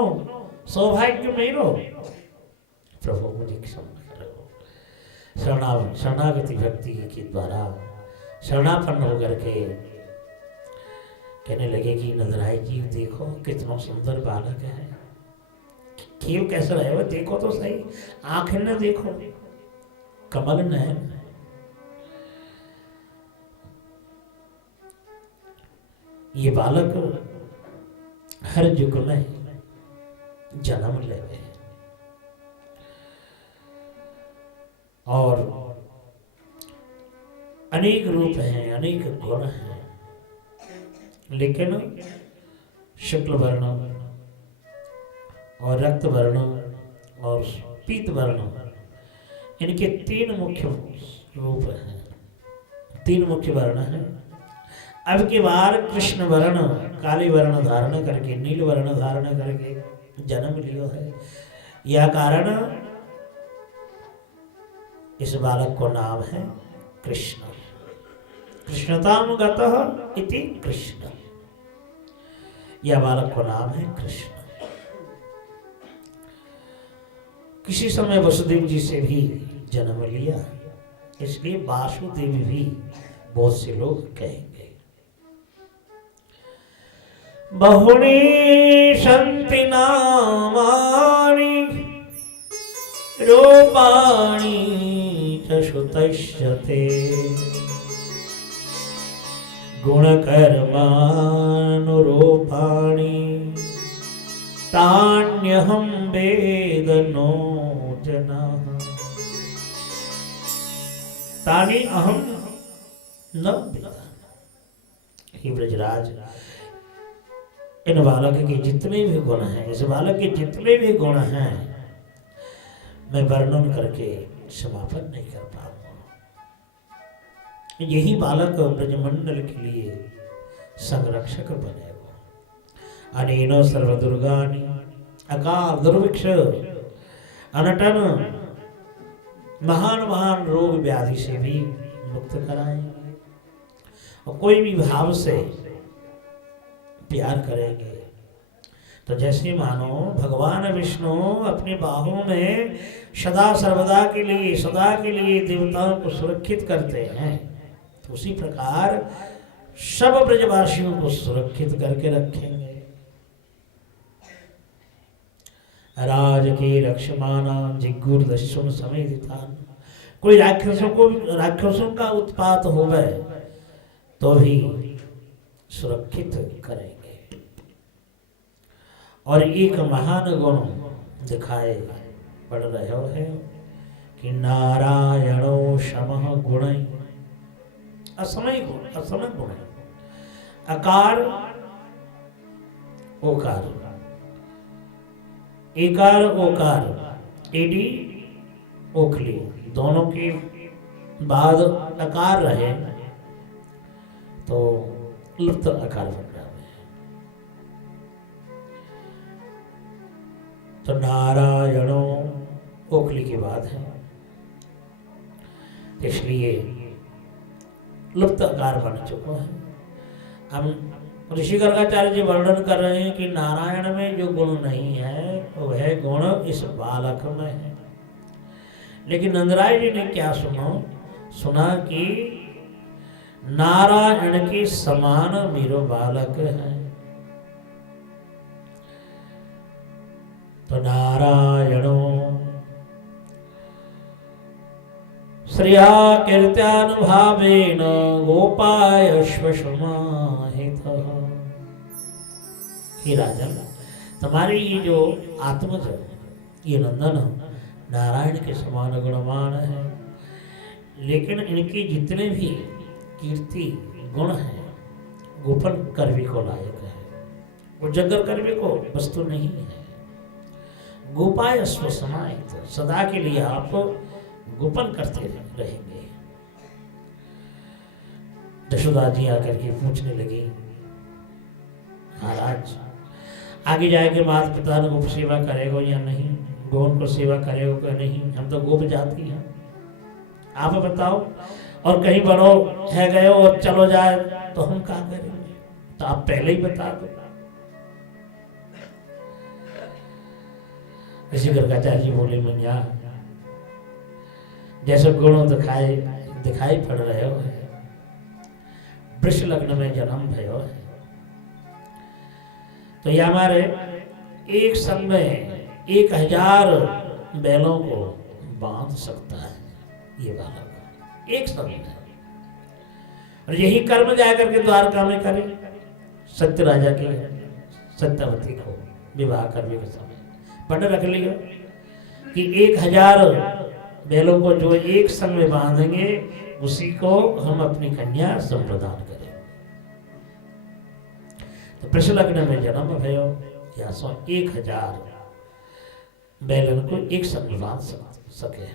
सौभाग्य मेरो। प्रभु मुझे क्षमा करो। शरणागति भक्ति के द्वारा शरणापन्न होकर के कहने लगे कि नंदराय जी देखो कितना सुंदर बालक है, खेल कैसा रहे हो, देखो तो सही, आंख न देखो, कमल नयन। ये बालक हर युग में जन्म ले, और अनेक रूप हैं, अनेक गुण हैं, लेकिन शुक्ल वर्ण और रक्त वर्ण और पीत वर्ण, इनके तीन मुख्य रूप हैं, तीन मुख्य वर्ण हैं। अब की बार कृष्ण वर्ण काली वर्ण धारण करके, नील वर्ण धारण करके जन्म लियो है। यह कारण इस बालक को नाम है कृष्ण। कृष्णताम गतः इति कृष्ण, यह बालक को नाम है कृष्ण। किसी समय वसुदेव जी से भी जन्म लिया, इसलिए वासुदेव भी बहुत से लोग कहेंगे। बहुनी संति नामानि रूपाणि च श्रुतश्चते गुणकर्मानुरूपाणि तान्यहं वेद नो जनाः तानि अहं न वेद। हे ब्रजराज, इन बालक के जितने भी गुण हैं, इस बालक के जितने भी गुण हैं, मैं वर्णन करके समापन नहीं कर पाऊंगा। यही बालक ब्रजमंडल के लिए संरक्षक बनेगा। अनेनो सर्वदुर्गानि अकाल दुर्भिक्ष अनटन, महान महान रोग व्याधि से भी मुक्त कराएंगे, और कोई भी भाव से प्यार करेंगे तो जैसे मानो भगवान विष्णु अपनी बाहों में सदा सर्वदा के लिए, सदा के लिए देवताओं को सुरक्षित करते हैं, तो उसी प्रकार सब ब्रजवासियों को सुरक्षित करके रखेंगे। राज के रक्षमाना जिगुर दस्युन समेधिता। कोई राक्षसों का उत्पात हो गए तो भी सुरक्षित करेंगे। और एक महान गुण दिखाए पड़ रहे है कि नारायणो शमः गुण, असमय गुण, अकार ओकार, एकार ओकार, एडी ओखली दोनों के बाद अकार रहे तो लुप्त आकार बन रहा है। तो नारायणों ओखली की बात है, इसलिए लुप्त आकार बन चुका है। हम ऋषि गर्गाचार्य जी वर्णन कर रहे हैं कि नारायण में जो गुण नहीं है वह गुण इस बालक में है। लेकिन नंदराय जी ने क्या सुना कि नारायण के समान मेरो बालक है। तो नारायणो श्रिया कीर्त्यानुभावेन गोपाय श्वशुमाहितः। हे राजन, तुम्हारी ये जो आत्मज ये नंदन नारायण के समान गुणवान है, लेकिन इनके जितने भी कीर्ति गुण है गोपन करने को लायक है। वो जगह करने को वस्तु नहीं है। गोपाय स्वसमाहित, सदा के लिए आप गोपन करते रहेंगे। यशोदा जी आकर के पूछने लगी, महाराज आगे जाके माता पिता ने गोप सेवा करेगा या नहीं, गौन को सेवा करेगा या नहीं, हम तो गोप जाती हैं, आप बताओ। और कहीं बड़ो है गए और चलो जाए तो हम क्या करेंगे, तो आप पहले ही बता दो। ऋषि गर्गाचार्य जी बोले, मैया जैसे गुण दिखाई पड़ रहे हो, वृष लग्न में जन्म भयो है, तो ये हमारे एक समय 1000 बैलों को बांध सकता है ये बालक, एक समय है। और यही कर्म जाकर के द्वारका में करे। सत्य राजा के सत्यवती को विवाह करने के समय पढ़ रख लिया कि 1000 बैलों को जो एक संग में बांधेंगे उसी को हम अपनी कन्या संप्रदान करें। तो वृष लग्न में जन्म भयो, या 1000 बैलन को एक संग में बांध सके।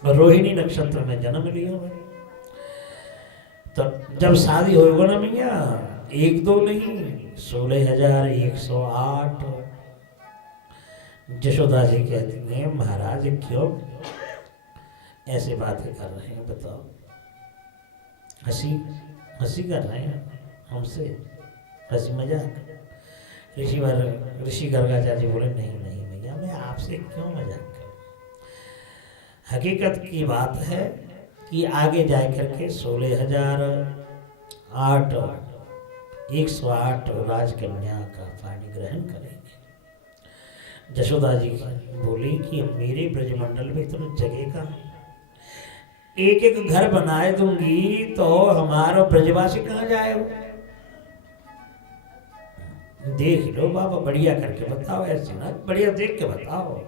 और रोहिणी नक्षत्र में जन्म लिया। तो जब शादी होगा ना भैया, 1-2 नहीं 16,108। यशोदा जी कहती हैं, महाराज क्यों ऐसे बातें कर रहे हैं, बताओ। हंसी कर रहे हैं हमसे, हंसी मजाक। ऋषि गर्गाचार्य बोले, नहीं भैया, मैं आपसे क्यों मजाक करूं। हकीकत की बात है कि आगे जा करके 16,008 108 राजकन्या का पानी ग्रहण करेंगे। यशोदा जी बोली कि मेरे ब्रजमंडल में तुम जगह का एक घर बनाए दूंगी तो हमारा ब्रजवासी कहाँ जाएगा। देख लो बाबा, बढ़िया करके बताओ, ऐसे ना बढ़िया देख के बताओ।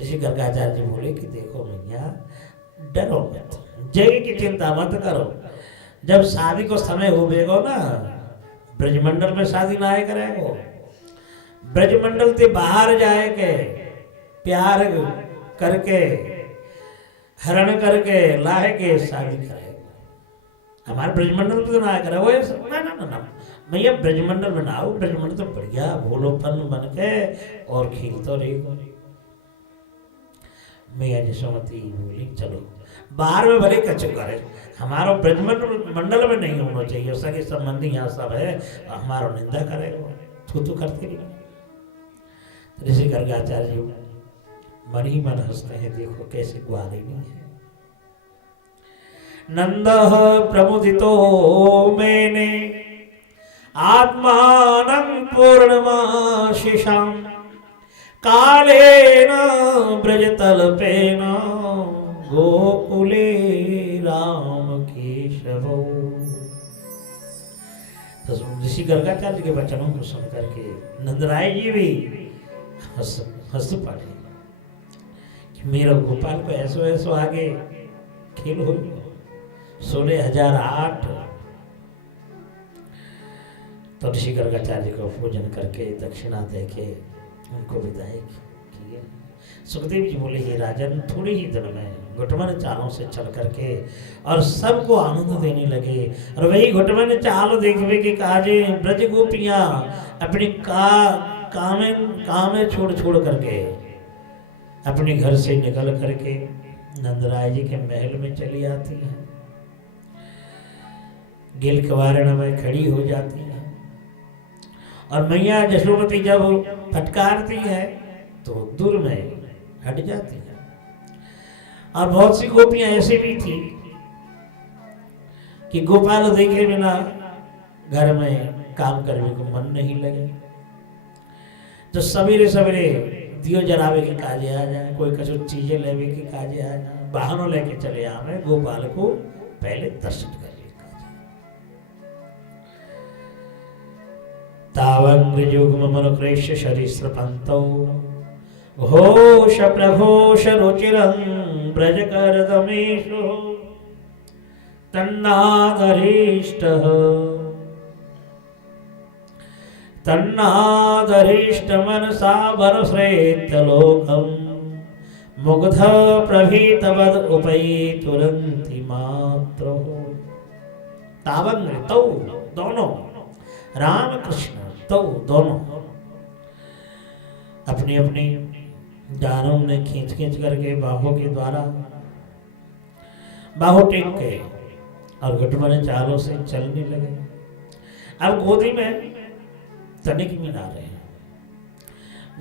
ऋषि गर्गाचार्य जी बोले कि देखो भैया, डरो मत, जगह की चिंता मत करो। जब शादी को समय होगा ना, ब्रजमंडल में शादी ना करेगो, ब्रजमंडल से बाहर जाए के प्यार करके हरण करके लाए के शादी करेगा। हमारे ब्रजमंडल में तो ना करे वो ना भैया, ब्रजमंडल में ना आओ। ब्रजमंडल तो बढ़िया भोलोपन बन के और खील तो रहेगा। मैया यशोमती बोली, चलो बाहर में भले कच्चे करे, हमारा ब्रजमंडल में नहीं होना चाहिए। सगे संबंधी यहाँ सब है, हमारा निंदा करेगा, थू करते नहीं। ऋषि गर्गाचार्य जी मन ही मन हंसते हैं, देखो कैसे ग्वारी नहीं है। नंद प्रमुदितो मैंने आत्मानं पूर्णमाशिषां कालेन ब्रजतल्पेन गोकुले राम केशवो। तो ऋषि गर्गाचार्य के वचनों को सुनकर के नंदराय जी भी हंस पड़े कि मेरा गोपाल को ऐसो ऐसो आगे खेल हो 16,008। तो ऋषि गर्गाचार्य को पूजन करके दक्षिणा देके उनको विदाई किए। सुखदेव जी बोले हे राजन, थोड़े ही दिन में घुटमन चालों से चल करके और सबको आनंद देने लगे। और वही घुटमन चाल देखवे के काजे ब्रज गोपियां अपने कामे छोड़ करके अपने घर से निकल करके नंदराय जी के महल में चली आती हैं, गिल कवारण में खड़ी हो जाती हैं। और मैया यशोमती जब फटकारती है तो दूर में हट जाती है। और बहुत सी गोपियां ऐसी भी थी कि गोपाल देखे बिना घर में काम करने को मन नहीं लगे, तो सवेरे सवेरे दियो जलावे के काजे आ जाए, कोई कछु चीजें लेवे के काजे आ जाए, वाहनों लेके चले आवे, गोपाल को पहले दर्शन कर तावंग्रयुग्ममनुकृष्य शरीस्रपन्तौ घोष प्रघोष रुचिरं ब्रजकरदमेषु तन्नादरीष्टः मनसा वरश्रेत्यलोकं मुग्ध प्रभीतवद उपैतुरन्ति मात्रो। तावंग्र तो दोनों राम कृष्ण तो दोनों अपनी अपनी जानों ने खींच करके बाहों के द्वारा बाहों टेक के और घुटमने चालों से चलने लगे। अब गोदी में तनिक मिला रहे हैं,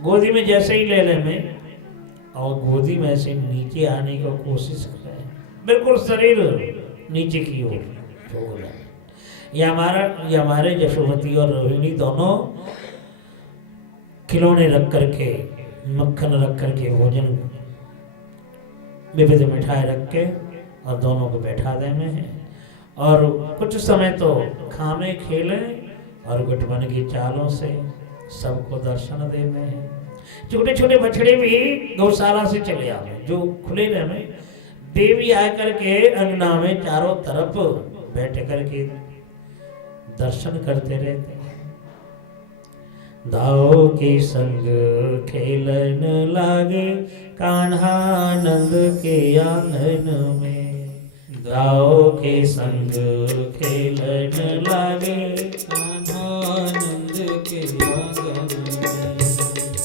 गोदी में जैसे ही ले में और गोदी में से नीचे आने की कोशिश कर रहे हैं, बिल्कुल शरीर नीचे की ओर हो रहा है। ये हमारे यशोमती और रोहिणी दोनों खिलौने रख करके, मक्खन रख करके, भोजन विविध मिठाई रख के और दोनों को बैठा दे में है। और कुछ समय तो खामे खेले और गुटमन की चालों से सबको दर्शन दे में है। छोटे छोटे बछड़े भी गौशाला से चले आवे, जो खुले रहे में देवी आकर के अंगना में चारों तरफ बैठ करके दर्शन करते रहते हैं। दाओ के संग खेलन लागे कान्हा नंद के आंगन में, दाओ के संग खेलन लागे कान्हा नंद के आंगन में,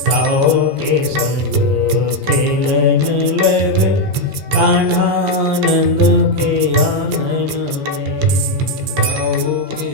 दाओ के संग खेलन लगे कान्हा नंद के आंगन में, दाओ के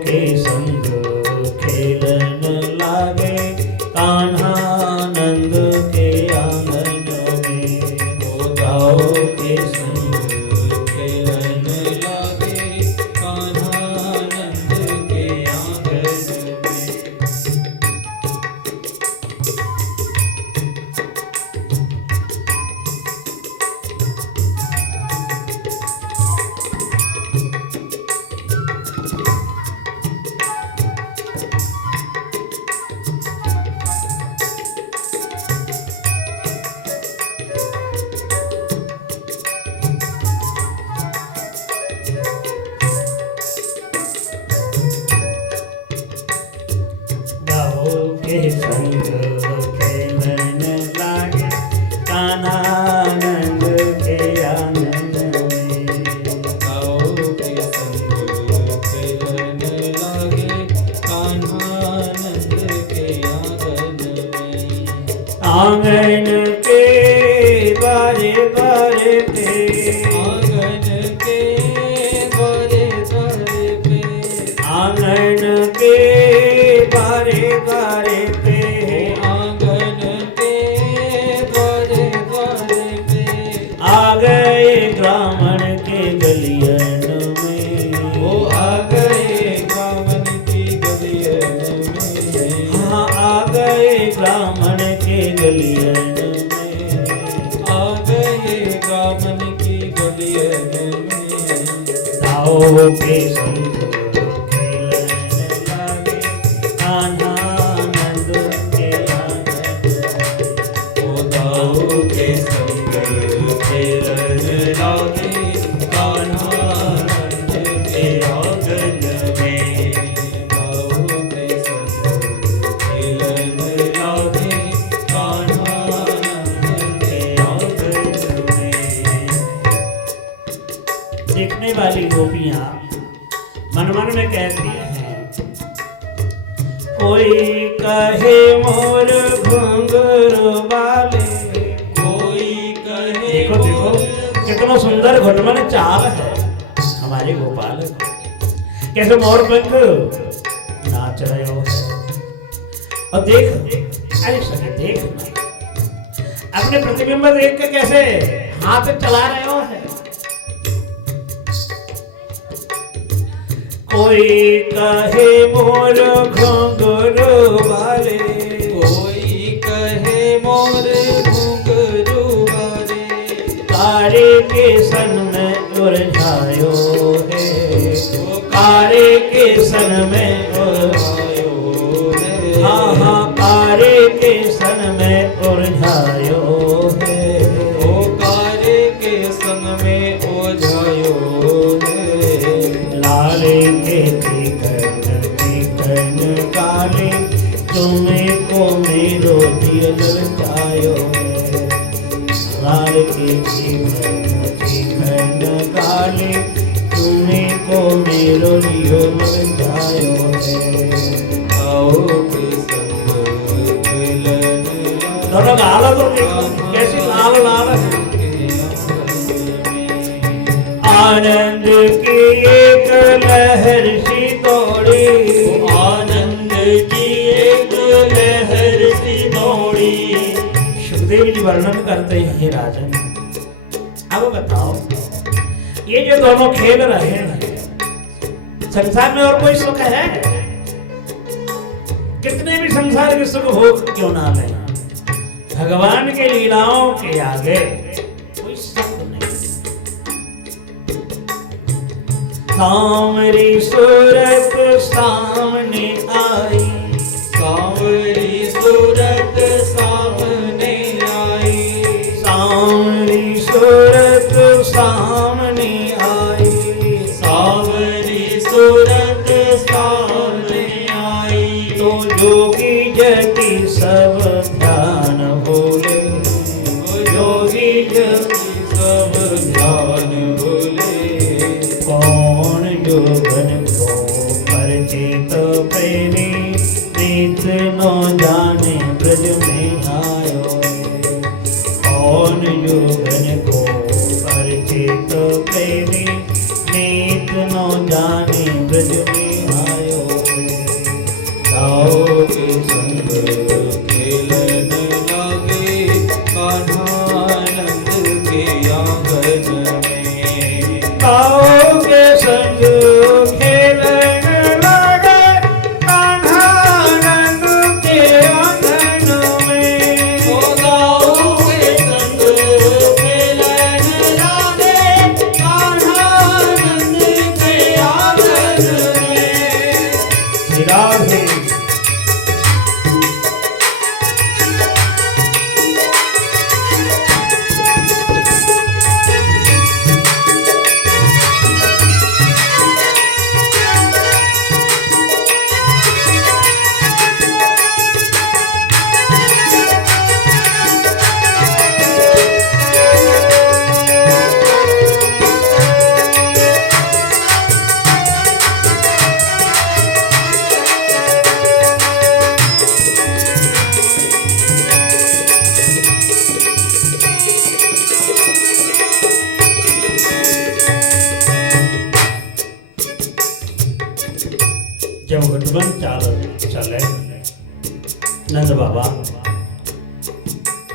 के संग खेलन लागे के आंगन में, ओ दाओ के संग खेलन लागे कान्हा नंद के आंगन के संग खेलन लागे कान्हा नंद के आंगन में, दाओ के संग खेलन लागे कान्हा नंद के आंगन में। आंगन के द्वारे द्वारे पे, आंगन के द्वारे द्वारे पे, आंगन के द्वारे द्वारे पे, आंगन के द्वारे द्वारे पे, आ गए ब्राह्मण के गलियन में, वो आ गए ब्राह्मण की गलियन में। हाँ आ गए ब्राह्मण के गलियन में, आ गए ब्राह्मण की गलियन में। दाओ के संग खेलन लागे कान्हा नंद के आंगन में, ओ दाऊ के संग खेलन लागे कान्हा नंद के आंगन में। दाऊ के संग खेलन लागे कान्हा नंद के आंगन में। देखने वाली गोपियां मन मन में कहती हैं, कोई कहे मोर घुंघरू वाले, कोई कहे देखो देखो कितना सुंदर घुटमन चाल है हमारे गोपाल, कैसे मोर पंख नाच रहे हो। और देख, अरे सखी देख ना, अपने प्रतिबिंब देख के कैसे हाथ चला रहे हो है। कोई कहे मोर घुंघरू वाले, कोई कहे मोर घुंघरू वाले, कारे के सन में उलझायो है, कारे के सन में उलझायो है। हाँ हाँ कारे के सन में उलझायो है, ओ कारे के संग में ओझायो है। लाले के कर्ण काले, तुम्हें को मेरो दिल ललचायो है। लाल के कर्ण काले, तुम्हें को मेरो दिल ललचायो है। आओ के संग खेलन दोनों गाल तो देखो कैसी लाल लाल है। आनंद की एक लहर सी दौड़ी, आनंद की एक लहर सी दौड़ी। सुखदेव जी वर्णन करते हैं, हे राजन अब बताओ ये जो दोनों खेल रहे हैं, संसार में और कोई सुख है? कितने भी संसार के सुख भोग क्यों ना लें, भगवान के लीलाओं के आगे कोई सुख नहीं। सांवरी सूरत सामने आई, सांवरी सूरत सामने आई, सांवरी सूरत सामने आई, सांवरी सूरत सामने आई। तो जोगी जति सब ध्यान भूले, योगी जति सब ध्यान भूले। कौन जोगन को परिचित प्रेमी, नीत नो जाने ब्रज में आयो है। कौन जोगन को परिचित प्रेमी, नीत नो जाने ब्रज में आयो है। आओ के संग खेलन लागे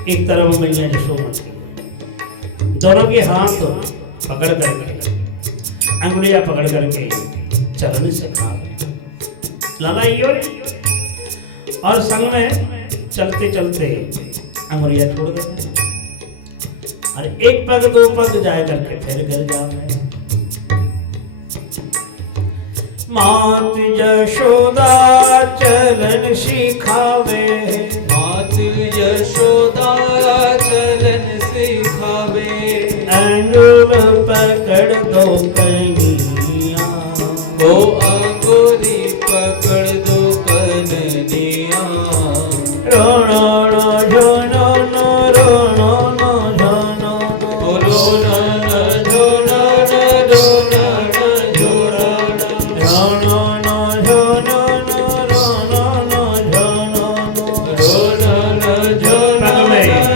एक तरफ मैया यशोमती, दोनों के हाथ पकड़ करके, अंगुलियां पकड़ करके चलन सिखा लाला और संग में चलते चलते अंगुलियां छोड़ देते हैं और एक पग दो पग जाए करके फिर गिर जाते हैं। मात यशोदा चलन सिखावे, मात यशोदा चलन सिखावे, अंगुल पकड़ दो कनिया, ओ अंगुली पकड़ दो कनिया, रोनो नो झोनो नो रोनो नो झोनो नो रोनो न झोनो न रोनो न झोनो रोनो नो झोनो नो रोनो नो झोनो नो रोनो न झोनो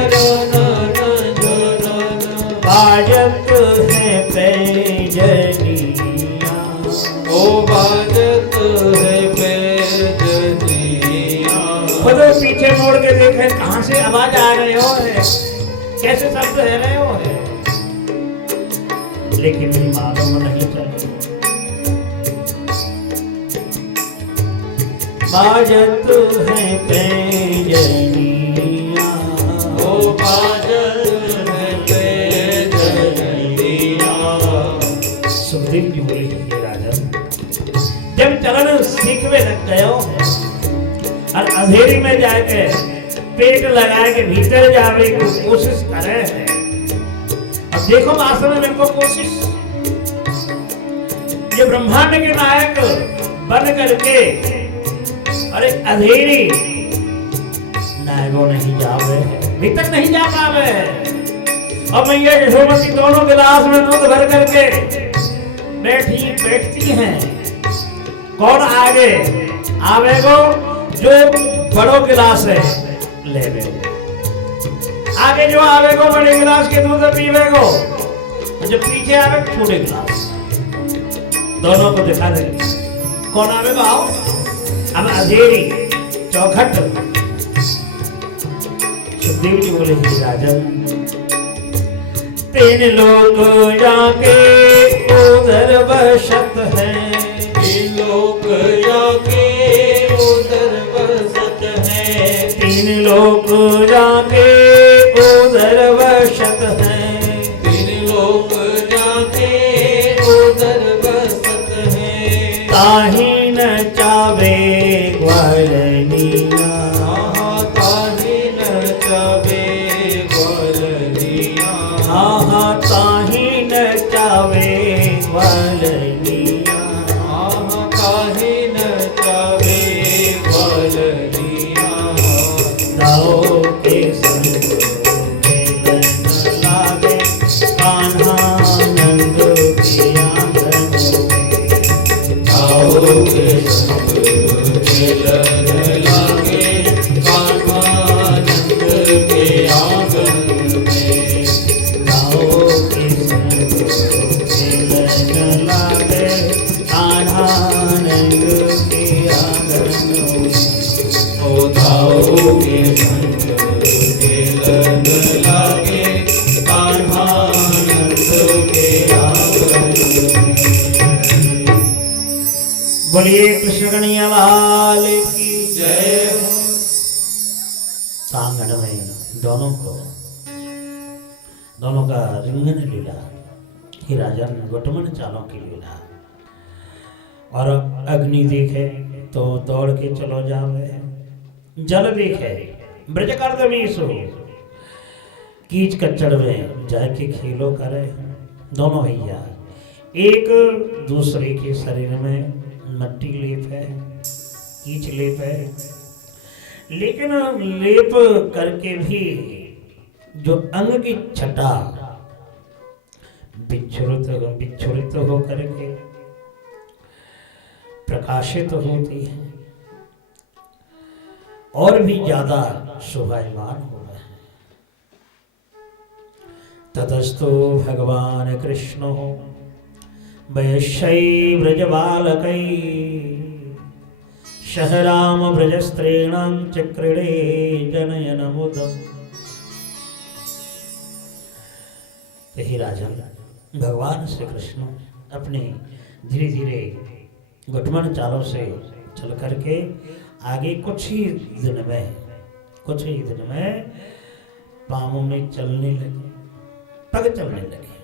रोनो न झोनो बाजत है पैजनिया, ओ बाजत है पैजनिया, खुद पीछे मोड़ के देखे कहां से आवाज आ रहे हो है, कैसे शब्द है रहे हो है, लेकिन मालूम नहीं चला। बाजत है पैजनिया, ओ बाजत है पैजनिया, सुखदेव जी बोले हे राजन, जब चलन सीखने लग गए हो और अंधेरी में जाके पेट लगा के भीतर जावे की कोशिश करे हैं, अब देखो वास्तव में इनको कोशिश, ये ब्रह्मांड के नायक बन करके अरे अंधेरी नायको नहीं जावे, भीतर नहीं जा पावे, और मैया यशोमती दोनों गिलास में दूध भर करके बैठती हैं, कौन आगे आवेगो, जो बड़ो गिलास है लेवे, आगे जो आवेगो बड़े गिलास के दूध पीवेगो, जो पीछे आवे छोटे गिलास, दोनों को दिखा दे कौन आवेगो, आओ। अब अंधेरी चौखट, सुखदेव जी बोले हे राजन, तीन लोग जाके उधर बसत है, तीन लोग जाके उधर बसत है, तीन लोग जाके उधर बसत है, तीन लोग जाके उधर बसत है, ताही न चावे ग्वालनिया, ताही न चावे ग्वालनिया, ताही न चावे ग्वालनिया, ताही न चावे ग्वालनिया, दाओ के संग मिलन लागे, कान्हा नंद के आंगन में, आओ के संग मिलन लागे, कान्हा नंद के आंगन में, दाओ के संग मिलन लागे, कान्हा नंद के आंगन में, ओ धाओ के संग मिलन लागे, कान्हा नंद के आंगन में। बोलिए कृष्ण कन्हैया लाल की जय हो। आंगन में दोनों का रिंगन लीला, ही राजन गुटमन चालों की लीला, और अग्नि देखे तो दौड़ के चलो जावे, जल देखे ब्रज कर दमीसो, कीच कच्चड़ में जाके खेलो करे, दोनों भैया एक दूसरे के शरीर में मट्टी लेप है, कीच लेप है, लेकिन लेप करके भी जो अंग की छटा विच्छुरित हो करके प्रकाशित होती है और भी ज्यादा शोभायमान हो रहा है। ततस्तु भगवान कृष्ण वयस्यै व्रजबालकै शहराम व्रजस्त्रीणां चक्रीडे जनयनमुदम् तो हे राजन, भगवान श्री कृष्ण अपने धीरे धीरे घुटमन चालों से चल करके आगे कुछ ही दिन में पाँवों में चलने लगे, पग चलने लगे।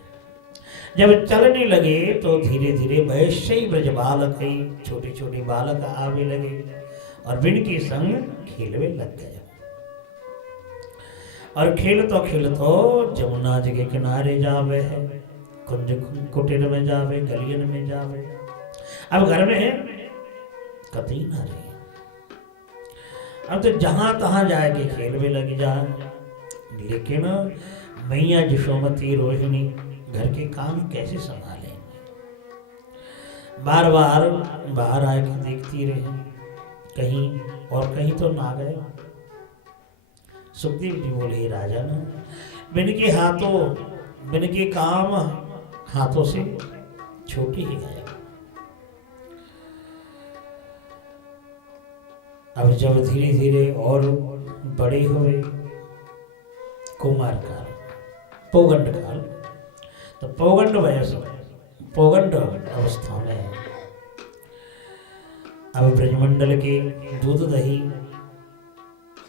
जब चलने लगे तो धीरे धीरे वैसे ही ब्रज बालक ही छोटे छोटे बालक आवे लगे और बिन के संग खेलवे लग गए। और खेलतो जमुना जी के किनारे जावे है, कुंज कुटीर में जावे, गलियन में जावे। अब घर में है कतई ना रही, अब तो जहां तहां जाके खेल में लग जाए। लेकिन मैया यशोमती रोहिणी घर के काम कैसे संभालेंगे? बार बार बाहर आके देखती रही, कहीं तो ना गए। सुखदेव जी बोले, राजन, बिन के काम हाथों से छोटे ही गए। अब जब धीरे धीरे और बड़े हुए, कुमार काल, पौगंड काल, तो पौगंड अवस्था में अब ब्रजमंडल के दूध दही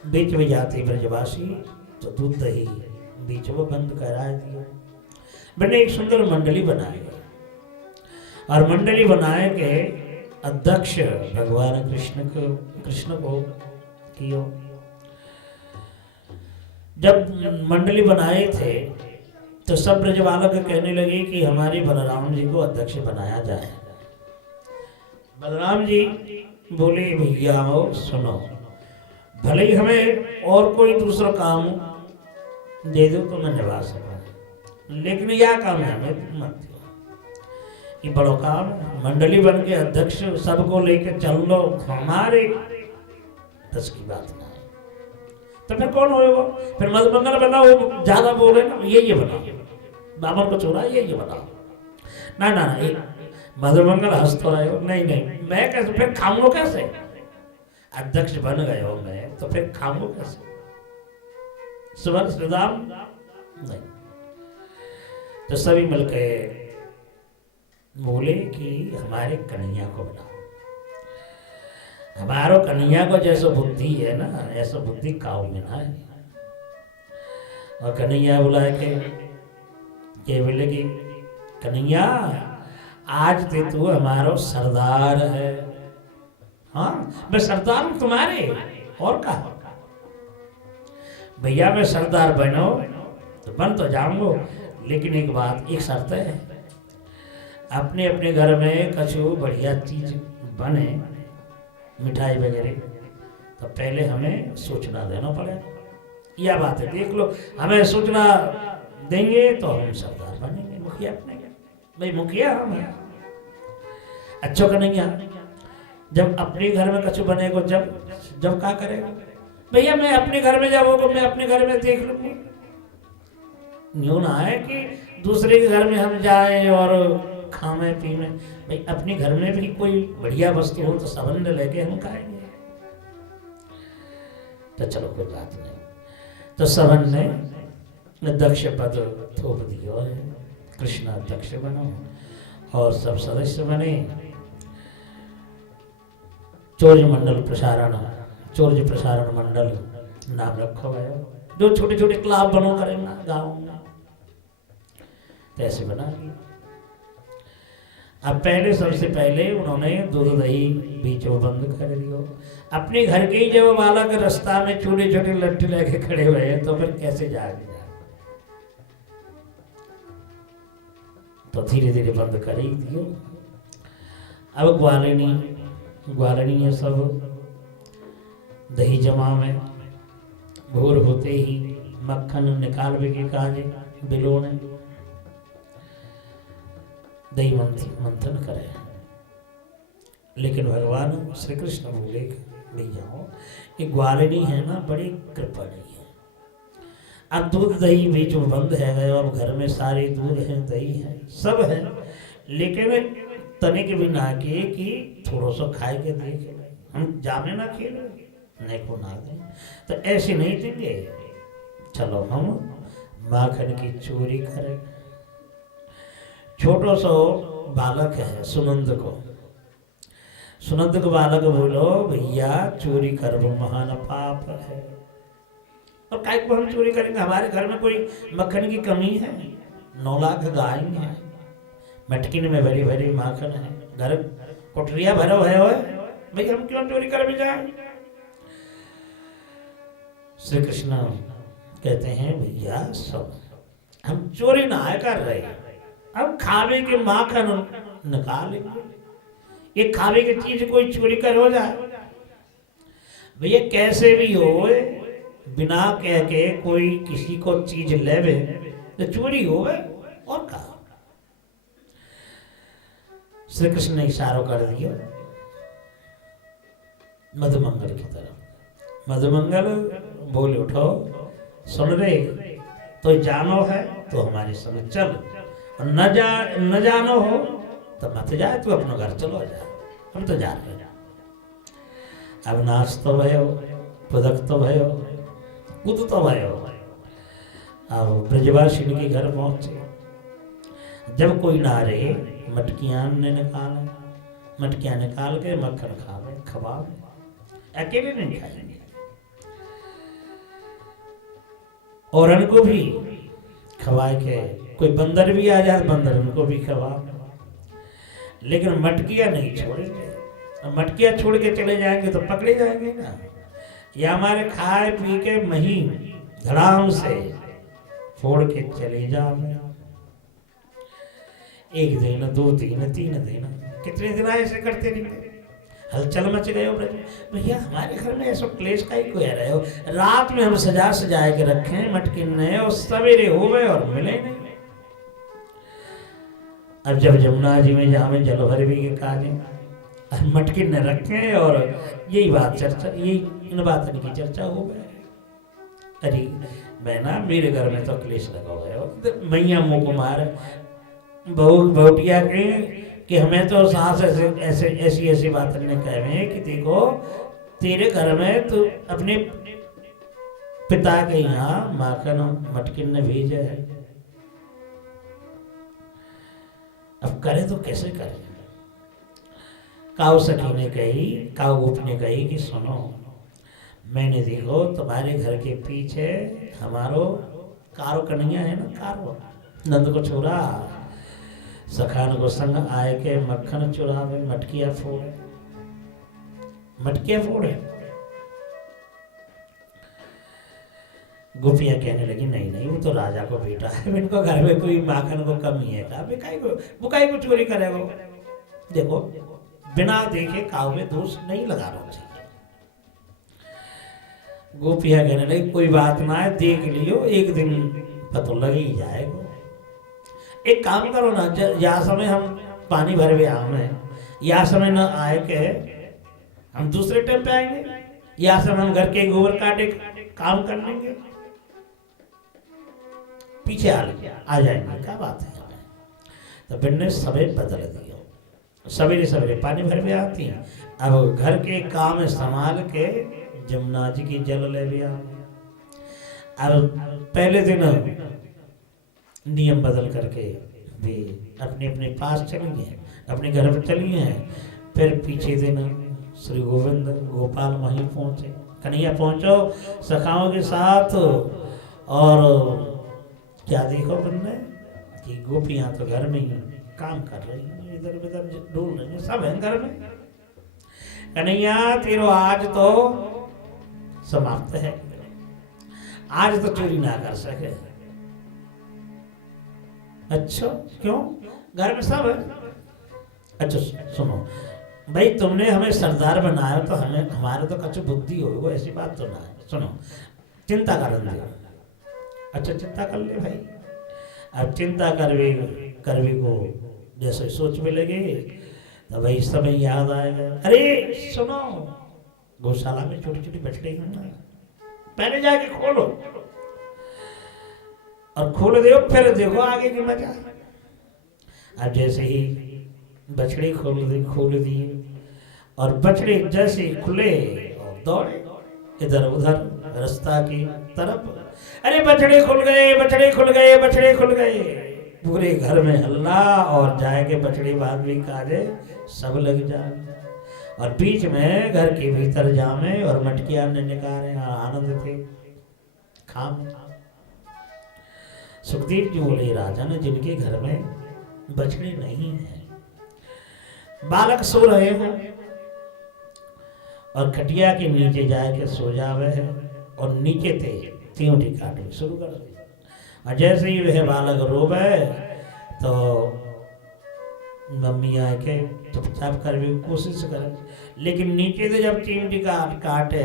बीच में जाते ब्रजवासी, तो दूध दही बीच में बंद करा दिया। मैंने एक सुंदर मंडली बनाई और मंडली बनाए के अध्यक्ष भगवान कृष्ण को कियो। जब मंडली बनाए थे तो सब ब्रजबालक कहने लगे कि हमारे बलराम जी को अध्यक्ष बनाया जाए। बलराम जी बोले, भैया हो सुनो, भले ही हमें और कोई दूसरा काम दे दो तो मैं निभा सकूं, लेकिन यह काम है हमें मत दो। ये बड़ो काम, मंडली बन के अध्यक्ष सबको लेकर चल लो, हमारे बस की बात ना है। तो फिर कौन होएगा? फिर मधुमंगल बनाओ, ज्यादा बोले ना, ये बनाओ, बाबर को छोड़ा ये बनाओ। ना मधुमंगल हंस तो रहे हो, नहीं मैं कैसे, फिर खाऊंगा कैसे? अध्यक्ष बन गए हो मैं, तो फिर खाऊंगा कैसे? सुबह श्रीराम नहीं। तो सभी मिलकर बोले कि हमारे कन्हैया को बनाओ। हमारो कन्हैया को जैसो बुद्धि है ना, ऐसा बुद्धि काऊ में ना है। और कन्हैया बुलाए के बोले कि कन्हैया, आज ते तू हमारो सरदार है। हाँ, मैं सरदार हूं तुम्हारे, और का भैया मैं सरदार बनो तो बन तो जाऊंगा, लेकिन एक बात, एक शर्त है, अपने अपने घर में कछु बढ़िया चीज बने, मिठाई वगैरह, तो पहले हमें सूचना देना पड़ेगा। यह बात है, देख लो, हमें सूचना देंगे तो हम सरदार बनेंगे, मुखिया बनेंगे। भाई मुखिया हम हैं। अच्छा कन्हैया, जब अपने घर में कछु बनेगा, जब क्या करेगा? भैया मैं अपने घर में जाऊंगा, मैं अपने घर में देख लूंगा। यूं ना है कि दूसरे के घर में हम जाएं और खावे पीवे। भाई अपने घर में भी कोई बढ़िया वस्तु हो तो संबंध लेके हम खाएंगे। तो चलो कोई बात नहीं। तो सबन ने अध्यक्ष पद थोप दिया है, कृष्ण अध्यक्ष बनो और सब सदस्य बने। चौर्य प्रसारण मंडल नाम रखा गया, जो छोटे छोटे क्लब बनो करें ना गाँव में, तो ऐसे बना दिया। अब सबसे पहले उन्होंने दूध दही बीच में बंद कर दिया। अपने घर के ही जब बालक रास्ता में छोटे छोटे लट्ठे लेके खड़े हुए हैं, तो फिर कैसे जाएंगे? तो धीरे धीरे बंद कर ही दियो। अब ग्वालिनी ये सब दही जमा में भोर होते ही मक्खन निकाल के काजे बिलोने दही मंथन करे। लेकिन भगवान श्री कृष्ण बोले, भैया ये ग्वालिनी है ना, बड़ी कृपणी है। अब दूध दही बीच में बंद है, और घर में सारे दूध है, दही है, सब है, लेकिन तनिक भी ना के कि थोड़ा सा खाए के देखे, हम जामे ना खेले, नहीं को ना दे, तो ऐसे नहीं देंगे। चलो हम माखन की चोरी करें, छोटो सो बालक है सुनंद को बालक बोलो भैया चोरी करबो महान पाप है। और काय को हम चोरी करेंगे? हमारे घर में कोई मक्खन की कमी है? 9 लाख गाय है, मटकिन में भरी भरी माखन है, घर कोठरिया भरो है भाई, हम क्यों चोरी कर भी जाए? श्री कृष्ण कहते हैं भैया सब हम चोरी ना कर रहे, अब खावे के माखन निकालेंगे। ये खावे की चीज कोई चोरी कर हो जाए भैया, कैसे भी हो बिना कह के कोई किसी को चीज लेवे तो चोरी होवे और कहा। श्री कृष्ण ने इशारा कर दिया मधुमंगल की तरफ। मधुमंगल बोले उठो, सुन रे, तो जानो है तो हमारे संग चल, और न जानो हो तो मत जाए, तू अपना घर चलो जा, हम तो जा रहे हैं। अब नाच तो भयो, पुदक तो भयो, कूद तो भयो। अब ब्रजवासी के घर पहुंचे, जब कोई ना रहे मटकियां ने निकाले, मटकियां निकाल के मक्खन खावे खवावे, अकेले नहीं खाएंगे। और उनको भी खवाए के, कोई बंदर भी आ जाए बंदर उनको भी खवा, लेकिन मटकियां नहीं छोड़ेंगे। मटकियां छोड़ के चले जाएंगे तो पकड़े जाएंगे ना। या हमारे खाए पी के महीन धड़ाम से फोड़ के चले जाओ। 1 दिन 2 दिन 3 दिन, कितने दिन ऐसे करते रहे, हलचल मच गए हो भैया। हमारे घर में ऐसा क्लेश का ही कोई रहे हो, रात में हम सजा के रखे मटकिन ने, और सवेरे हो गए और मिले नहीं। अब जब जमुना जी में जहाँ में जल भर भी के काजे मटकिन ने रखे, और यही बात चर्चा, यही इन बातों की चर्चा हो गई। अरे बहना, मेरे घर में तो क्लेश लगा हुआ है, मैया मुँह को मार बहुटिया के कि हमें तो सास ऐसी बात नहीं कहे कि देखो तेरे घर में तो अपने पिता के यहाँ माखन मटकिन ने भेजा है, अब करे तो कैसे करे। काऊ सखी ने कही, काऊ गोप ने कही कि सुनो, मैंने देखो तुम्हारे घर के पीछे हमारो कारो कन्हैया है ना, कारो नंद को छोड़ा, सखान को संग आए के मक्खन चुरावे, मटकिया फोड़े। गोपियां कहने लगी नहीं नहीं, वो तो राजा को बेटा है, इनको घर में कोई माखन को कमी है का, बुकाई को चोरी करेगा। देखो बिना देखे काऊ में दोष नहीं लगाना चाहिए। गोपियां कहने लगी कोई बात ना है, देख लियो, एक दिन पता लग ही जाएगा। एक काम करो ना, या समय हम पानी भर भी आए, या समय न आए के हम दूसरे टाइम पे आएंगे, या समय हम घर के गोबर काटे काम कर लेंगे, पीछे आ जाएंगे, क्या बात है। तो फिर ने समय बदल दिया, सवेरे पानी भर भी आती हैं, अब घर के काम संभाल के जमुना जी की जल ले भी आ। अब पहले दिन नियम बदल करके भी अपने अपने पास चली गए, अपने घर पर चली हैं। फिर पीछे दिन श्री गोविंद गोपाल वहीं पहुंचे, कन्हैया पहुंचो सखाओं के साथ, और क्या देखो बंदे कि गोपियां तो घर में ही काम कर रही हैं, इधर उधर ढूंढ रही हैं, सब है घर में। कन्हैया तेरो आज तो समाप्त है, आज तो चोरी ना कर सके। अच्छा क्यों, घर में सब है। अच्छा सुनो भाई, तुमने हमें सरदार बनाया तो हमें हमारे तो कच्ची बुद्धि हो, वो ऐसी बात तो ना है। सुनो, चिंता कर ले। अच्छा चिंता कर ले भाई। अब चिंता करवी को जैसे सोच में लगे तो भाई समय याद आएगा, अरे सुनो गौशाला में छोटी छोटी बछड़ी हैं, पहले जाके खोलो, और खोल दो, फिर देखो आगे की मजा। अब जैसे ही बछड़ी खोल दी, और बछड़ी जैसे खुले और दौड़े इधर उधर रास्ता की तरफ। अरे बछड़े खुल गए, बछड़े खुल गए, बछड़े खुल गए। पूरे घर में हल्ला और जाए के बछड़ी बांध भी काजे सब लग जाए और बीच में घर के भीतर जामे और मटकिया ने निकाले आनंद थे खाम। सुखदेव जी बोले राजन जिनके घर में बछड़ी नहीं है, बालक सो रहे हो और खटिया के नीचे जाके सो जावे है और नीचे थे त्योटी काटनी शुरू कर दी और जैसे ही वह बालक रोवे तो मम्मी आके चुपचाप कर भी कोशिश करे, लेकिन नीचे से जब चिमटी काटे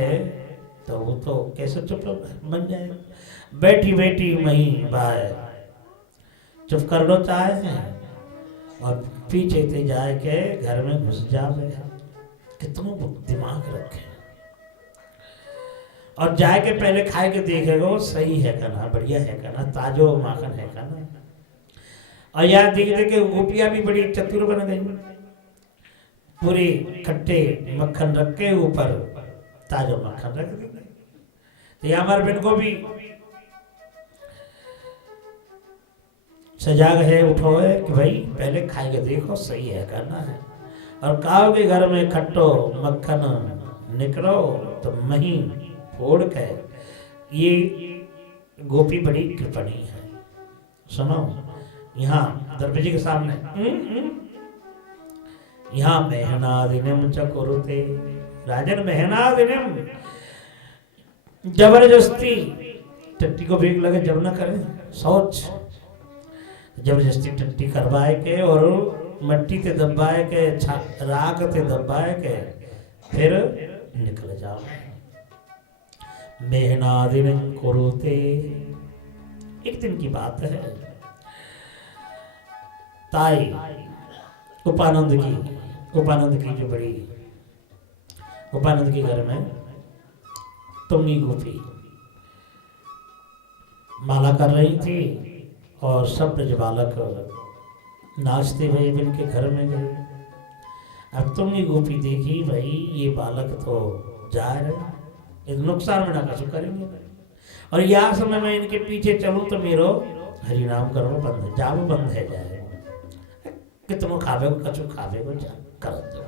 तो वो तो कैसे चुप बन जाए। बैठी बैठी वहीं बाय चुप कर लो चाहे हैं और पीछे से जाए के घर में घुस जावे। कितना दिमाग रखे और जाए के पहले खाए के देखेगा सही है कहना, बढ़िया है कहना, ताजो माखन है कहना। और यार देख देख के गोपियां भी बड़ी चतुर बन गई, पूरे खट्टे मक्खन रख के ऊपर ताजो मक्खन रख दी। तो ये हमारे बहन को भी सजाग है, उठो है कि भाई पहले खाए के देखो सही है करना है। और काव के घर में खट्टो मक्खन निकलो तो मही फोड़ के, ये गोपी बड़ी कृपणी है। सुनो यहाँ दरवाजे के सामने यहाँ मेहनादिनम चकुरुते राजन, मेहनादिनम जबरदस्ती टट्टी को भीख लगे जब न करे शौच, जबरदस्ती टट्टी करवाए के और मट्टी से दबाए के राख से दबाए के फिर निकल जाओ। मेहनादिन कुरुते। एक दिन की बात है, ताई उपानंद की जो बड़ी उपानंद के घर में तुंगी गोपी माला कर रही थी और सब ब्रज बालक नाचते हुए इनके घर में गए। अब तुंगी गोपी देखी भाई ये बालक तो जा रहे, नुकसान में ना कछु करेंगे और यह समय में इनके पीछे चलूं तो मेरो हरि नाम करो बंद है, जाओ बंद है जाए, कितनो खावे को कछु खावे को जा कर दो।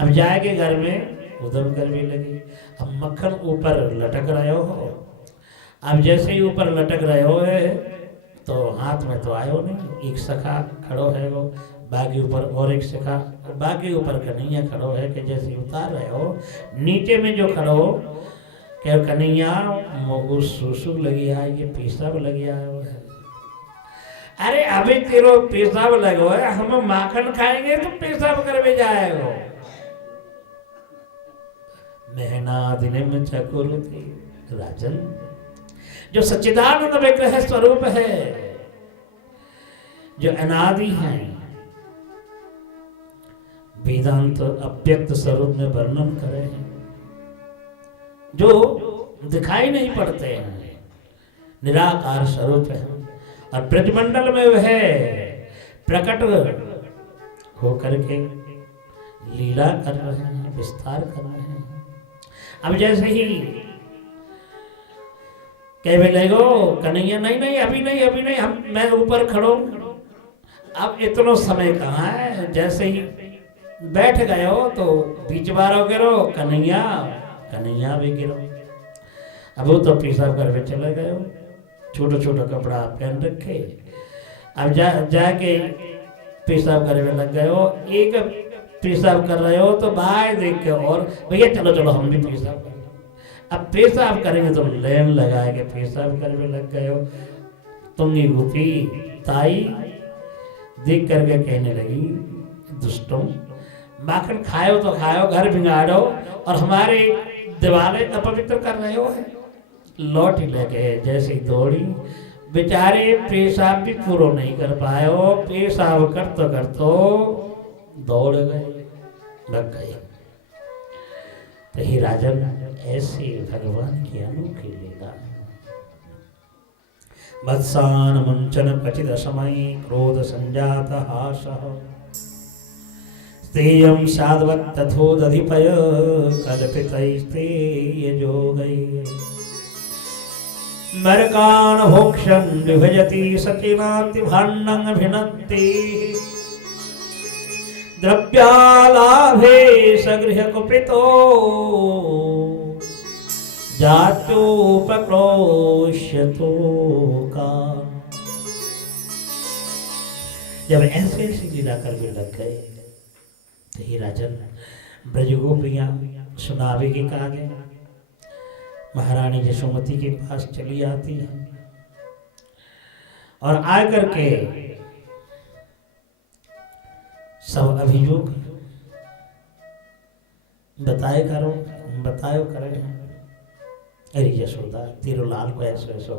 अब जाए के घर में उधम कर भी लगी। अब मक्खन ऊपर लटक रहे हो, अब जैसे ही ऊपर लटक रहे हो है तो हाथ में तो आयो नहीं, एक सखा खड़ो है वो बागी ऊपर और एक सखा बागी ऊपर कन्हैया खड़ो है कि जैसे उतार रहे हो नीचे में जो खड़ो क्या कन्हैया मोगू सुसु लगी है, ये पेशाब लगी है। अरे अभी तेरो पेशाब लगो है, हम माखन खाएंगे तो पेशाब करवे जाएगा। मेहनादिने में चकुरुते राजन, जो सच्चिदानंद विग्रह स्वरूप है, जो अनादि है, वेदांत अव्यक्त स्वरूप में वर्णन करे हैं, जो दिखाई नहीं पड़ते हैं, निराकार स्वरूप है और ब्रजमंडल में वह प्रकट हो करके लीला कर रहे हैं, विस्तार कर रहे हैं। अब जैसे ही कहने लगो कन्हैया नहीं अभी नहीं मैं ऊपर खड़ो। अब इतना समय कहाँ है, जैसे ही बैठ गए हो तो बीच बार गिरो कन्हैया भी गिरो। अब वो तो पेशाब करके चले गए हो, छोटा छोटा कपड़ा पहन रखे। अब जाके पेशाब करने लग गए हो, एक पेशाब कर रहे हो तो बाहर देख के और भैया चलो हम भी पेशाब करें। अब पेशाब करेंगे तो लेन लगा के पेशाब करने लग गए हो। तुंगी गोपी ताई देख करके कहने लगी दुष्टों, माखन खाओ तो खाओ, घर भिंगाड़ो और हमारे दिवाले अपवित्र कर रहे हो। लौट लगे जैसे दौड़ी, बेचारे पेशाब भी पूरा नहीं कर पाए हो, पेशाब कर तो दौड़ गए, लग गए। तो ही राजन ऐसे भगवान की अनोखी लीला। वत्सान मुंचन पचित समय क्रोध संजात हासः स्तेयं साधवत् तथोदधिपय कल्पितैस्ते योगैः मरकान भोक्षण विभजति सचिनाति भाण्डं भिनत्ति द्रव्यालाभे सगृह कुपितो जात्योपक्रोश्यतो का। जब ऐसे ऐसी लीला करके लग गए तो ही राजन ब्रजगोपियां सुनावे के कहा गए, महारानी यशोमती के पास चली आती है और आकर के सब अभियोग बतायो करें। अरे यशोदा तेरे लाल को ऐसो ऐसो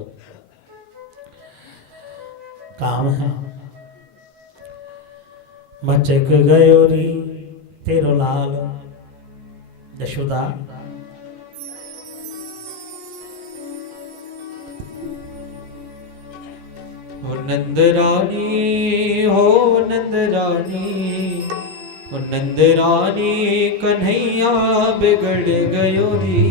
काम है, मचक गयो री तेरो लाल। यशोदा हो नंद रानी, हो नंद रानी, हो नंद रानी कन्हैया बिगड़ गयो री,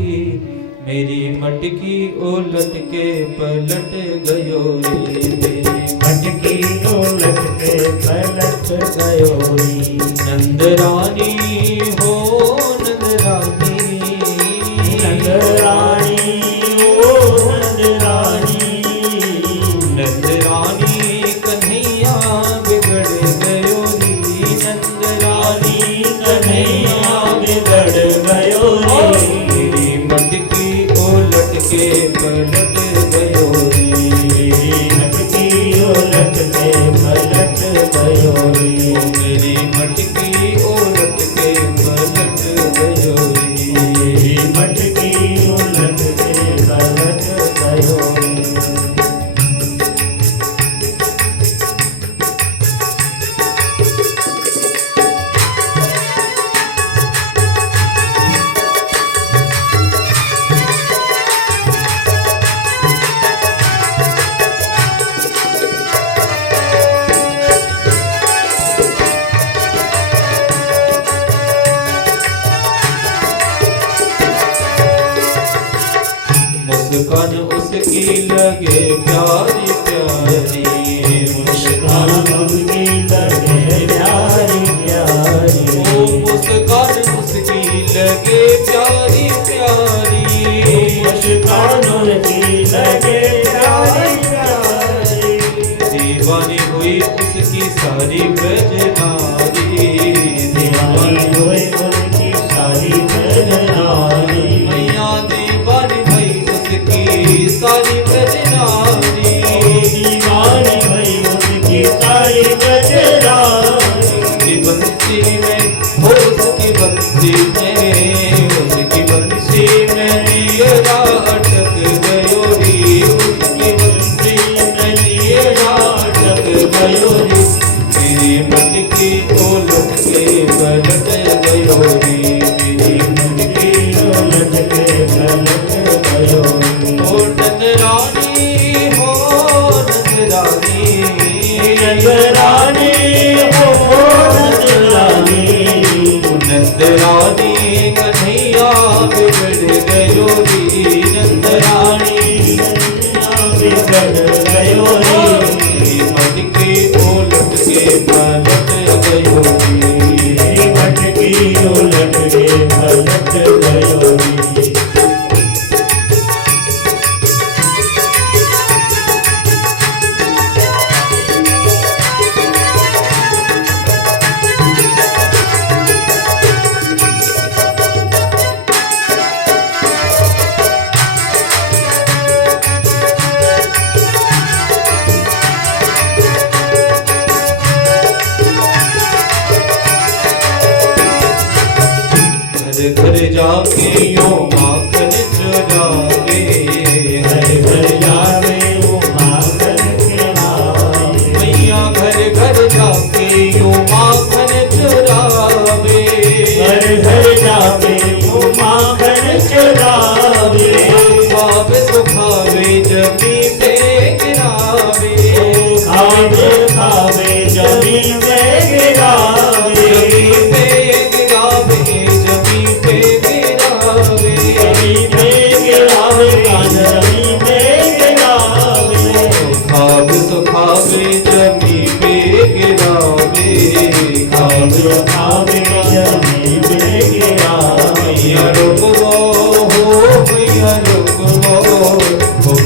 मेरी मटकी उलट के पलट गयो रे, मेरी मटकी उलट के पलट गयो री। नंद रानी हो नंद रानी, नंद रानी ओ नंद रानी, नंद रानी कन्हैया बिगड़ गयो री, नंद रानी कन्हैया बिगड़ गयो रे, मेरी मटकी उलट के पलट गयो री, मटकी उलट के पलट गयो रे, मेरी मटकी उलट के पलट गयो री, मटकी उलट के पलट गयो रे। मुस्कान उसकी लगे प्यारी प्यारी, मुस्कान उसकी लगे प्यारी प्यारी, ओ मुस्कान उसकी लगे प्यारी प्यारी, मुस्कान उसकी लगे प्यारी प्यारी, दीवानी हुई उसकी सारी ब्रजनारी, दीवानी हुई उनकी सारी ब्रजनारी, मैया दीवानी भई उसकी सारी ब्रजनारी, दीवानी भई उसकी सारी ब्रजनारी, उसकी बंसी में हो उसकी बंसी में, उसकी बंसी में दियरा अटक गयो री, उसकी बंसी में दियरा अटक गयो री, मेरी मटकी उलट के पलट गयो री, मेरी मटकी उलट के पलट गयो रे। ओ नंद रानी, हो नंद रानी, नंद रानी हो नंद रानी, नंद रानी कन्हैया बिगड़ गयो री, नंद रानी बिगड़ गयो रे, मेरी मटकी उलट के पलट गयो री, मटकी उलट के पलट गयो रे। घर घर जाके यो माखन चुरावे, घर घर जावे वो माखन चुरावे, मैया घर घर जाके यो माखन चुरावे, घर घर जावे वो माखन चुरावे, खावे तो खावे जमी पे गिरावे, खावे खावे जमीन पे गिरावे, जमी पे गिरावे, जमी पे गिरावे, खावे जमी पे गिरावे, खावे खावे जमी पे गिरावे। मैया रुकवो हो मैया रुकवो हो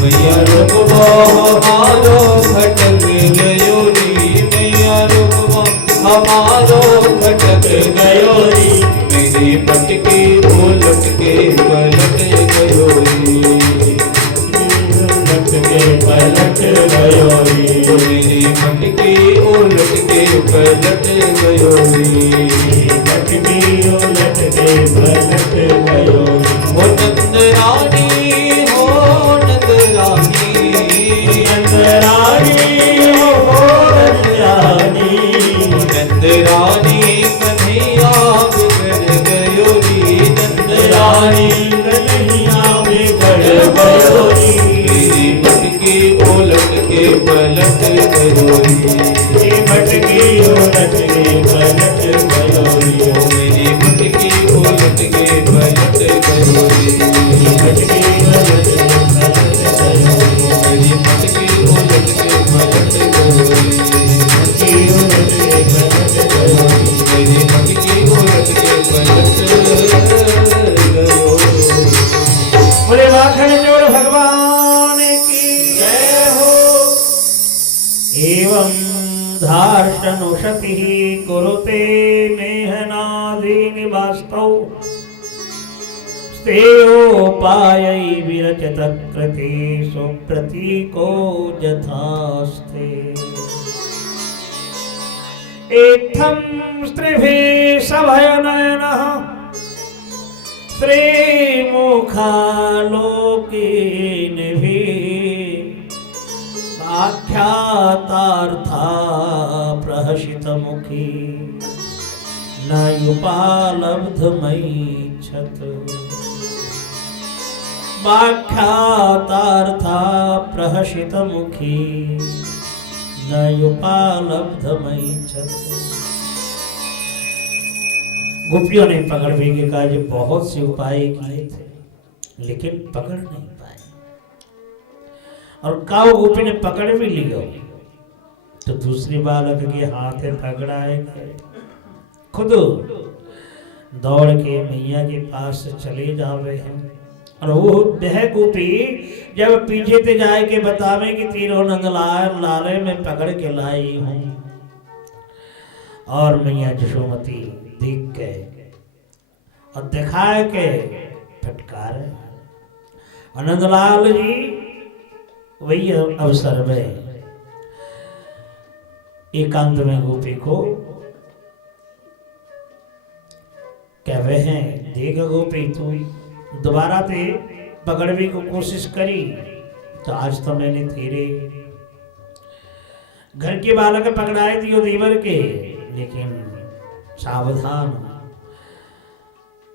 मैया रुकवो हमारो भटक गयो री, मैया रुकवो हमारो भटक गयो री, मेरी भटकी उलट के पलट गयो री, उलट के पलट गयो री, मेरी भटकी उलट के पलट गयो री, भटकी उलट के पलट गयो री। ओ नंदरानी हो नंदरानी, नंदरानी हो नंदरानी, नंदरानी कन्हैया बिगड़ गयो री, नंदरानी कन्हैया बिगड़ गयो री, मेरी भटकी उलट के पलट गयो री, भटकी उलट के पलट गयो री, मेरी भटकी उलट के पलट गयो री, भटकी उलट के पलट गयो री, मेरी भटकी उलट के पलट गयो री, भटकी उलट के पलट गयो री। मेरी भटकी उलट के पलट गयो री। बोले माखन चोर भगवान की जय हो। एवं धार्षनुषति कुरुते मेहनादि निवास्तौ, स्तेयोपायै विरचत कृते सुप्रतीको यथास्ते। एत्थं स्त्रिभिः सभयनयनः श्रीमुखालोकिनिभिः साक्षातार्था प्रहसितमुखी न युपालब्धमैच्छत्। वाख्यातार्था प्रहसितमुखी न युपालब्धमैच्छत्। गोपियों ने पकड़ने के काज बहुत से उपाय किए थे, लेकिन पकड़ नहीं पाए। और काव गोपी ने पकड़ भी लिया तो दूसरी बालक के हाथ पकड़ाए गए। खुद दौड़ के मैया के पास चले जावे हैं, और वो वह गोपी जब पीछे से जाए के बतावे कि तीनों नंदलाल लाले में पकड़ के लाई हूं, और मैया यशोमती देख गए और दिखाए के फटकार। नंदलाल जी वही अवसर में एकांत में गोपी को कहवे हैं, देख गोपी तू दोबारा ते पकड़ने को कोशिश करी तो आज तो मैंने तेरे घर के बालक पकड़ाए दियो देवर के, लेकिन सावधान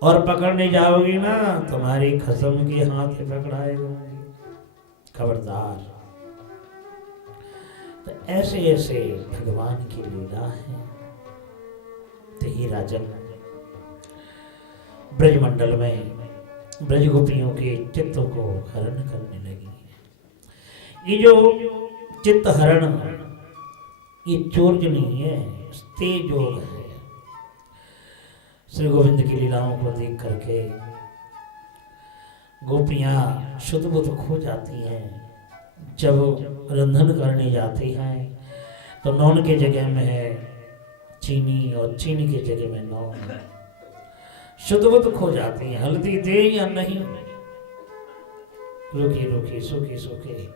और पकड़ने जाओगी ना तुम्हारी खसम के हाथ से पकड़ाए जाओगी, खबरदार। तो ऐसे ऐसे भगवान की लीला है। तो ही राजन ब्रजमंडल में ब्रज गोपियों के चित्तों को हरण करने लगी। ये जो चित्त हरण ये चोर्ज नहीं है, तेज योग है। श्री गोविंद की लीलाओं को देख करके गोपियां शुद्ध बुद्ध खो जाती हैं। जब रंधन करने जाती हैं तो नौन के जगह में है चीनी और चीनी के जगह में नौन। शुद्ध बुद्ध खो जाती हैं, हल्दी दे या नहीं, रुकी रुकी सूखी सूखी।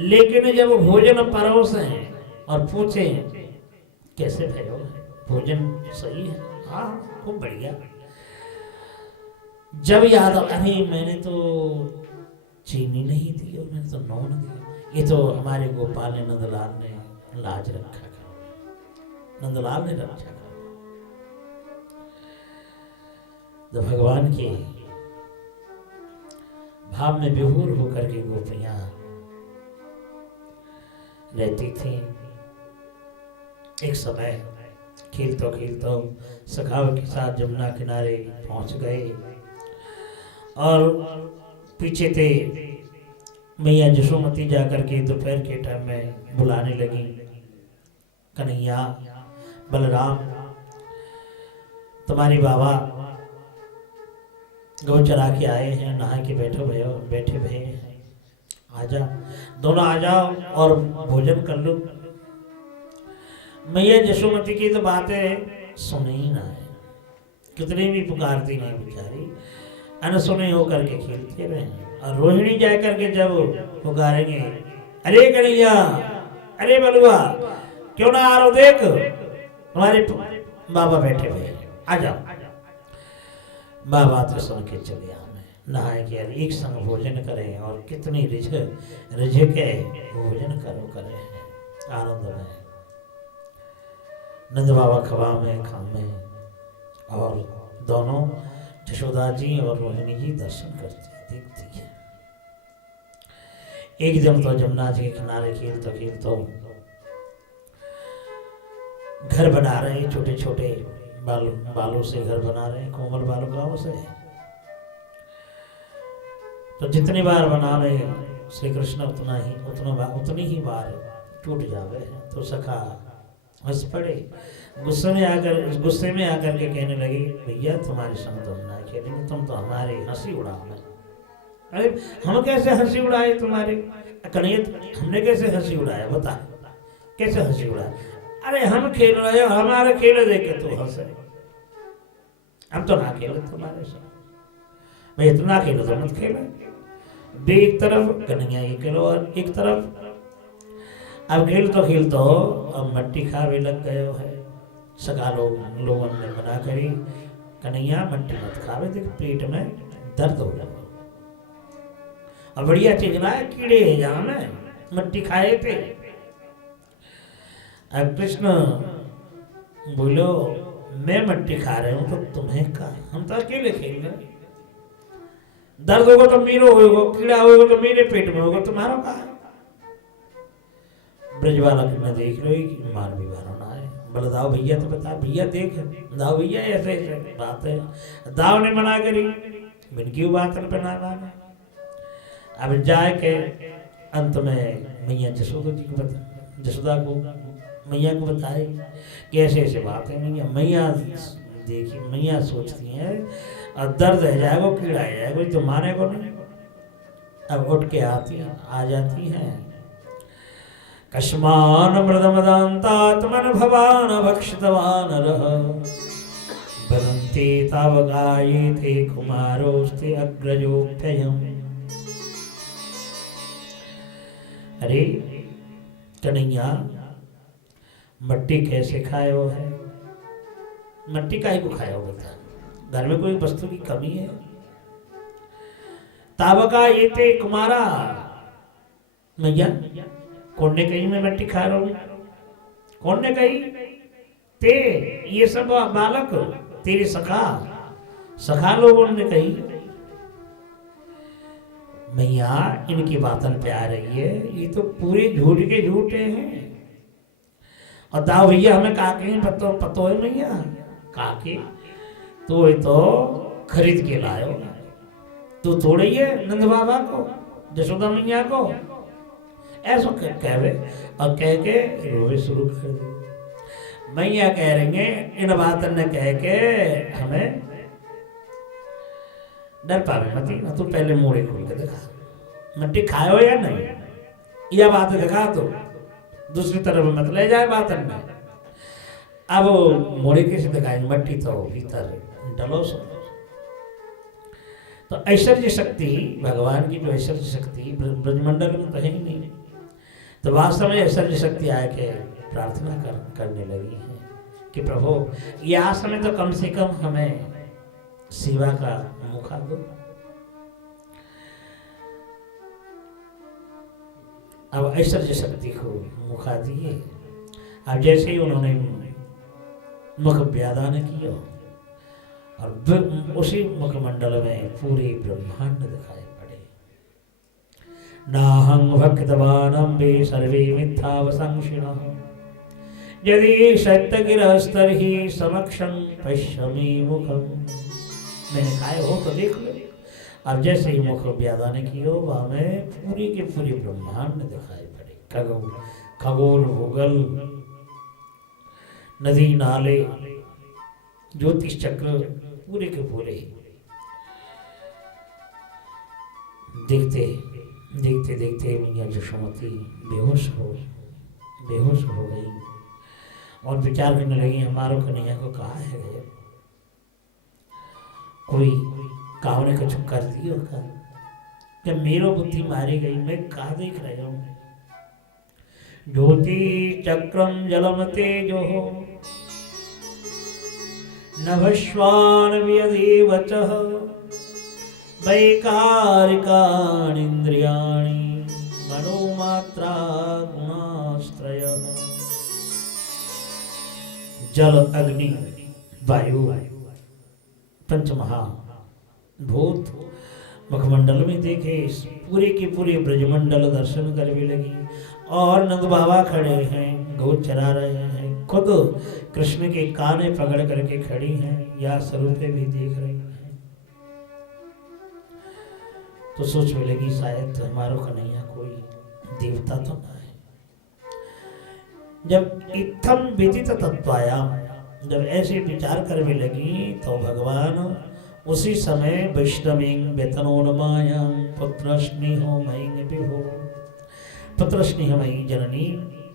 लेकिन जब भोजन परोसें और पूछे कैसे भयो, भोजन सही है, हाँ खूब बढ़िया। जब याद अरे मैंने तो चीनी नहीं दी और मैंने तो नौन दिया, ये तो हमारे गोपाल ने नंदलाल ने लाज रखा था, नंदलाल ने रखा था। तो भगवान के भाव में विभोर होकर के गोपियां रहती थी। एक समय खेलतो खेलतो सखाव के साथ जमुना किनारे पहुंच गए और पीछे थे मैया यशोमती जाकर के दोपहर के टाइम में बुलाने लगी, कन्हैया बलराम तुम्हारी बाबा गौ चरा के आए हैं, नहा के बैठे भये हैं, आजा दोनों आ जाओ और भोजन कर लो। मैया यशोमती की तो बातें सुने ही ना है, कितनी भी पुकारती नहीं बेचारी, अनसुने होकर के खेलते रहे। और रोहिणी जा करके जब पुकारेंगे, अरे कन्हैया, अरे बलुआ, क्यों ना आ रहे हो, देख तुम्हारे बाबा बैठे हुए हैं, आ जाओ। बाबा तो सुन के चले आए, नहाए के एक संग भोजन करें, और कितनी रिझ के भोजन करें आनंद में। नंद बाबा खवा में खामे, और दोनों यशोदा जी और रोहिणी जी दर्शन करती देखती है। एक दिन तो जमुना जी के किनारे खेल तो घर बना रहे हैं, छोटे छोटे बालों से घर बना रहे हैं, कोमल बालुकाओं से। तो जितनी बार बना रहे श्री कृष्ण उतनी ही बार टूट जावे। तो सखा हंस पड़े, गुस्से में आकर के कहने लगी, भैया तुम्हारे संग तो हम ना खेलेंगे, तुम तो हमारी हंसी उड़ाओ। अरे हम कैसे हंसी उड़ाए तुम्हारे? कन्हैया हमने कैसे हंसी उड़ाया, बता कैसे हंसी उड़ाए? अरे हम खेल रहे हो, हमारे खेल देख के तू हंस रहे, हम तो ना खेले तुम्हारे साथ। भाई इतना खेलो तो मत खेलो। बे एक तरफ कन्हैया ये खेलो, और एक तरफ अब खेल तो अब मट्टी खावे लग गए है। सका लोगों ने मना करी, कन्हैया मट्टी मत खावे, देख पेट में दर्द हो जाए। और बढ़िया चीज ना है, कीड़े है जहाँ में मट्टी खाए थे। अब कृष्ण बोलो, मैं मट्टी खा रहे हूं तो तुम्हें का, हम तो अकेले खेल रहे। दर्द होगा तो मेरे होगा, कीड़ा होगा तो मेरे पेट में होगा, तुम्हारा कहा। ब्रजवाला ने देख लो कि मार भी बार होना है, बोले दाव भैया तो बता, भैया देख दाव भैया ऐसे बात है। दाव ने मना करी, बिन क्यों बात बनाना है। अब जाए के अंत में मैया जसोदा को मैया को बताए कि ऐसे ऐसे बात है। मैया देखी, मैया सोचती है और दर्द है जाएगा, कीड़ा है जाएगा, तो माने को नहीं। अब उठ के आ जाती है। कस्मान मृदमदान्तात्मन भवान भक्षितवान बदन्ते तावगायेते कुमारोस्ते अग्रजोऽप्ययम्। अरे कन्हैया, मट्टी कैसे खाए हो है? मट्टी काहे को खाया हो बता? घर में कोई वस्तु की कमी है? तावका ये ते कुमारा, मैया कौन ने कही मैं मट्टी खा रहा हूं? कौन ने कही? ते ये सब बालक तेरे सखा लोगों ने कही। मैया इनकी बातन पे आ रही है, ये तो पूरे झूठ के झूठे हैं। और दाव भैया हमें काके पतो है मैया, काके तो ये तो खरीद के लायो, तू थोड़े ही है नंद बाबा को, जसोदा मैया को ऐसा कहवे। और कह के रोवे शुरू कर दे। मैया कह रही है इन बातन ने कह के हमें डर पावे मती, ना तू पहले मोड़े खोल के दिखा, मट्टी खाए हो या नहीं, यह बात दिखा, तो दूसरी तरफ मत ले जाए बातन में। अब मोड़े कैसे दिखाएंगे, मट्टी तो भीतर डलो सो। तो ऐश्वर्य शक्ति, भगवान की जो ऐश्वर्य शक्ति ब्रजमंडल में तो है ही नहीं। तो वास्तव में ऐश्वर्य शक्ति आके प्रार्थना करने लगी है कि प्रभु ये आश्रम में तो कम से कम हमें सेवा का मौका दो। अब ऐश्वर्य शक्ति को मौका दिए। अब जैसे ही उन्होंने मुख व्यादान किया, और उसी मुखमंडल में पूरे ब्रह्मांड दिखाई पड़े। नाहं भक्तवानंबे सर्वे मिथ्यावसंशिणः, यदि सत्यगिरस्तर्हि समक्षं पश्यमि मुखम्। मैंने कहा हो तो देख लो, अब जैसे ही मुख व्यादान कियो वहाँ में पूरी के पूरी ब्रह्मांड दिखाई पड़े, खगोल भूगल, नदी नाले, ज्योतिष चक्र, पूरे के पूरे। देखते देखते देखते मैया यशोमती बेहोश हो गई और विचार करने लगी, हमारो कन्हैया को कहा है गए, कोई काव ने कुछ कर दियो का, जब मेरो बुद्धि मारी गई, मैं कहा देख रहा हूँ। ज्योति चक्रम जलम तेजो नभस्वान व्यदेवचः वैकारिकाणि इंद्रियाणि मनोमात्रा गुणास्त्रयः। जल अग्नि वायु पंचमहाभूत मुखमंडल में देखे, पूरे के पूरे ब्रजमंडल दर्शन करने लगी। और नंद बाबा खड़े हैं, गौ चरा रहे हैं, खुद कृष्ण के काने पकड़ करके खड़ी हैं, या स्वरूपे भी देख रही हैं। तो सोच में लगी शायद हमारो कन्हैया कोई देवता तो ना है। जब इत्थम विदित तत्वायाम, जब ऐसे विचार करने लगी तो भगवान उसी समय वैष्णवीं वेतनोन्मायां पुत्र स्नेहमयीं विभो, पुत्र स्नेहमयी जननी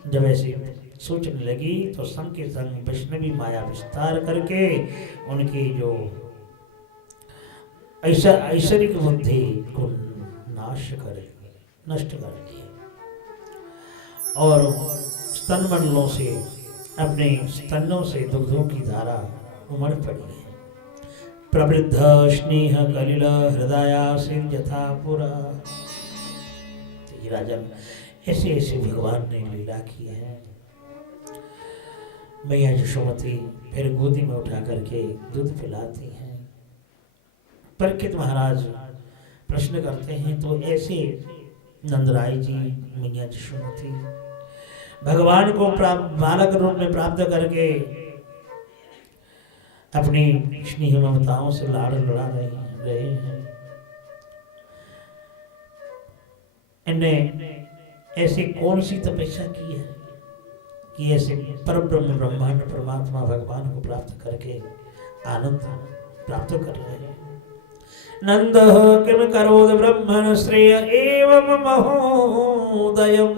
जब ऐसे सोचने लगी तो संग के संग वैष्णवी माया विस्तार करके उनकी जो ऐश्वरिक बुद्धि को नष्ट कर दिए और स्तन मंडलों से, अपने स्तनों से दुग्धों की धारा उमड़ पड़ी है। प्रवृद्ध स्नेह कलिल हृदयासीन यथा पुरा। राजन ऐसे ऐसे भगवान ने लीला की है। मैया यशोमती फिर गोदी में उठा करके दूध पिलाती हैं। परीक्षित महाराज प्रश्न करते हैं, तो ऐसे नंदराय जी मैया यशोमती भगवान को बालक रूप में प्राप्त करके अपनी स्नेह ममताओं से लाड़ लड़ा रहे हैं। इन्हें ऐसी कौन सी तपस्या की है कि ऐसे परब्रह्म ब्रह्मांड परमात्मा भगवान को प्राप्त करके आनंद प्राप्त कर रहे हैं। नंद किम करोद ब्रह्मण श्रेय एवं महोदयम्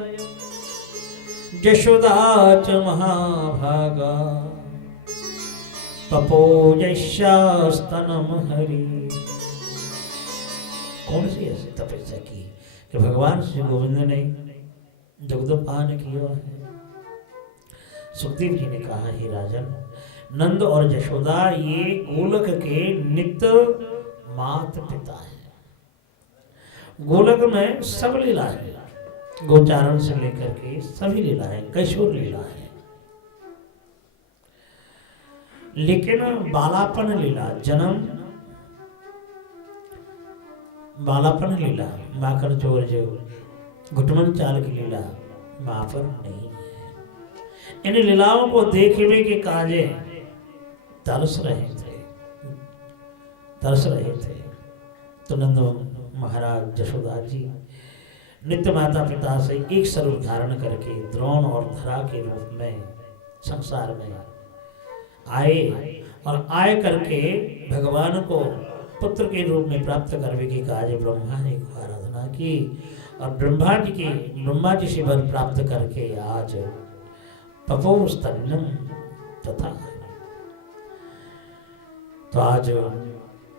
यशोदा च महाभागा पपोजश्यास्तनम हरि। कौन सी ऐसी तपस्या की कि भगवान श्री गोविंद ने दुग्ध पान किया है। सुखदेव जी ने कहा, हे राजन, नंद और यशोदा ये गोलक के नित्य मात पिता है। गोलक में सब लीला है, गोचारण से लेकर के सभी लीला है, कैशोर लीला है। लेकिन बालापन लीला, जन्म बालापन लीला, माखन चोर जो घुटमन चाल की लीला वहां पर नहीं है। इन लीलाओं को देखने के काजे तरस रहे थे। तो नंद महाराज यशोदा जी नित्य माता पिता से एक स्वरूप धारण करके द्रोण और धरा के रूप में संसार में आए और आए करके भगवान को पुत्र के रूप में प्राप्त करने के काज ब्रह्मा जी को आराधना की और ब्रह्मा जी से वर प्राप्त करके आज पपोस्तन्यम तथा। तो आज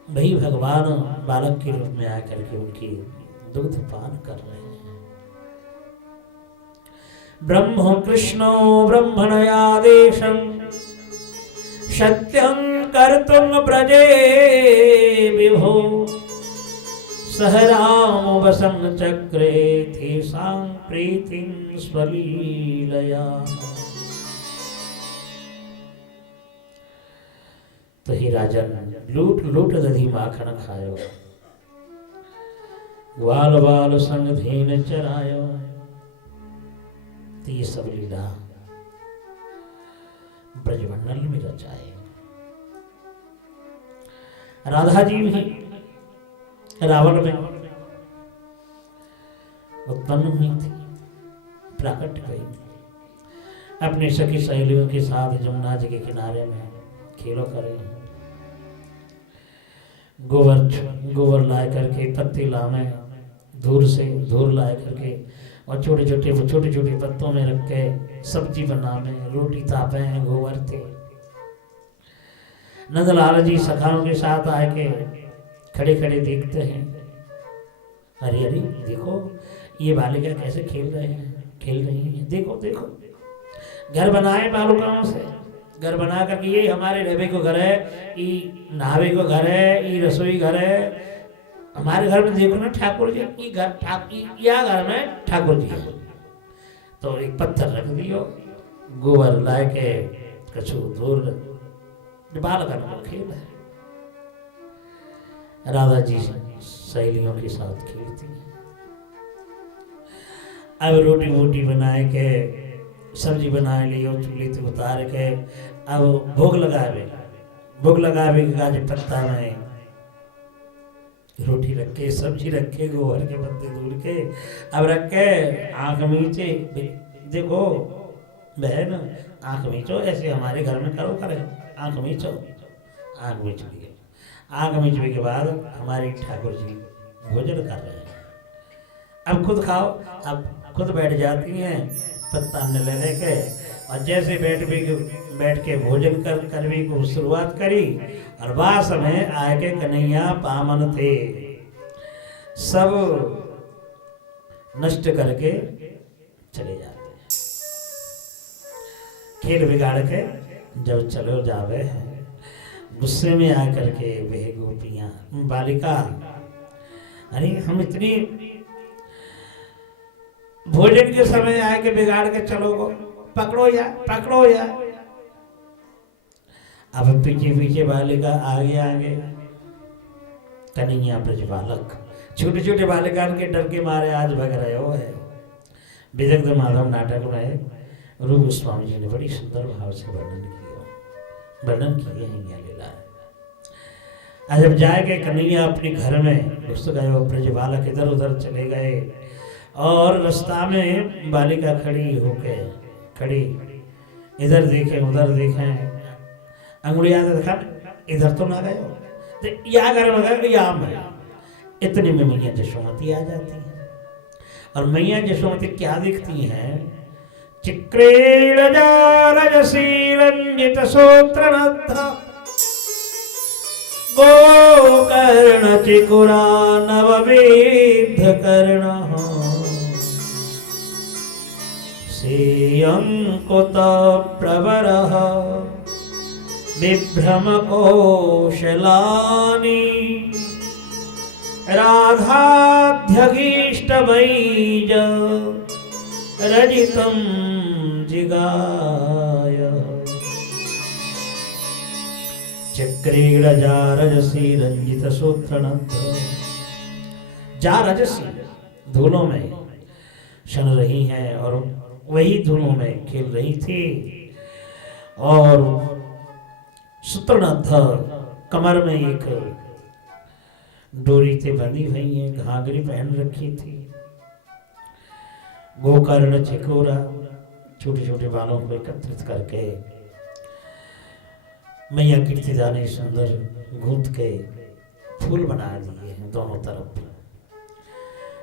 वही भगवान बालक के रूप में आकर के उनकी दुग्ध पान कर रहे हैं। ब्रह्म कृष्णो ब्रह्मणयादेशं सत्यं कर्तुं ब्रजे विभो सह राम वसं चक्रे तेषां प्रीतिं स्वलीलया। तो ही राजन लूट लूट दधी माखन खायो, ग्वाल बाल संग धीन चरायो। तो ये सब लीला ब्रजमंडल में रचाए। राधा जी भी रावण में उत्पन्न हुई थी, प्रकट हुई, अपनी सखी सहेलियों के साथ जमुना जी के किनारे में खेलो करे। गोबर लाए करके, पत्ती लावे दूर से, धूर लाए करके, और छोटे छोटे पत्तों में रख के सब्जी बनावे, रोटी तापे हैं, गोबर थे। नंदलाल जी सखाओं के साथ आए के खड़े खड़े देखते हैं, अरे अरे देखो ये बालिका कैसे खेल रही हैं, देखो देखो। घर बनाए बालुकाओं से, घर बना कर ये हमारे रहने को घर है, ये नहावे को घर है, ये रसोई घर है। हमारे घर में देखो ना ठाकुर जी की घर में ठाकुर जी है। तो एक पत्थर रख दियो, गोबर लाए के कछु दूर बालका को खेल है। राधा जी सहेलियों के साथ खेलती है। अब रोटी वोटी बनाए के, सब्जी बनाए लियो, चूल्हे से उतार के, अब भोग लगावे गाज पत्ता में रोटी रखे, सब्जी रखे, गोबर के पत्ते दूर के, अब रख के आंख मीचे, देखो बहन आंख मीचो, ऐसे हमारे घर में करो करे, आंख मीचो। आंख मीच लिए, आंख मीचने के बाद हमारे ठाकुर जी भोजन कर रहे हैं। अब खुद खाओ, अब खुद बैठ जाती हैं पत्ता ने ले लेके, और जैसे बैठ के भोजन करने को शुरुआत करी, और वास में आके कन्हैया पामन थे, सब नष्ट करके चले जाते हैं। खेल बिगाड़ के जब चलो जावे हैं, गुस्से में आकर के वे गोपियां बालिका, अरे हम इतनी भोजन के समय आए के बिगाड़ के चलो गो, पकड़ो या। अब पीछे बालिका आगे, कन्हैया ब्रज बालक, छोटे बालिका के डर के मारे आज भग रहे हो है। विदग्ध माधव नाटक में रूप गोस्वामी जी ने बड़ी सुंदर भाव से वर्णन किए हैं यह लीला। आज जब जाएंगे कन्हैया अपने घर में, घुस गए वो ब्रज बालक इधर उधर चले गए, और रास्ता में बालिका खड़ी इधर देखे उधर देखे, अंगुलियां देखा, इधर तो ना गए तो या घर में गए या में। इतने में मैया यशोमती आ जाती है, और मैया यशोमती क्या दिखती हैं, चिक्रीडजा रजसी रंजित सोत्रनद्ध गोकर्ण चिकुरा नवविध कर्ण सेयंकुत प्रवरः विभ्रम कोशलानि राधाध्यगीष्ट वैज रजितं जिगाय चक्रीड़ जारजसी रंजित सूत्रनद्ध। जारजसी धूलों में शन रही हैं, और वही धूलों में खेल रही थी, और सूत्रनद्ध कमर में एक डोरी से बंधी हुई है, घाघरी पहन रखी थी। गोकर्ण चिकोरा, छोटे बालों को एकत्रित करके मैया कीर्तिदा ने सुंदर गूंथ के फूल बना दिए हैं दोनों तरफ।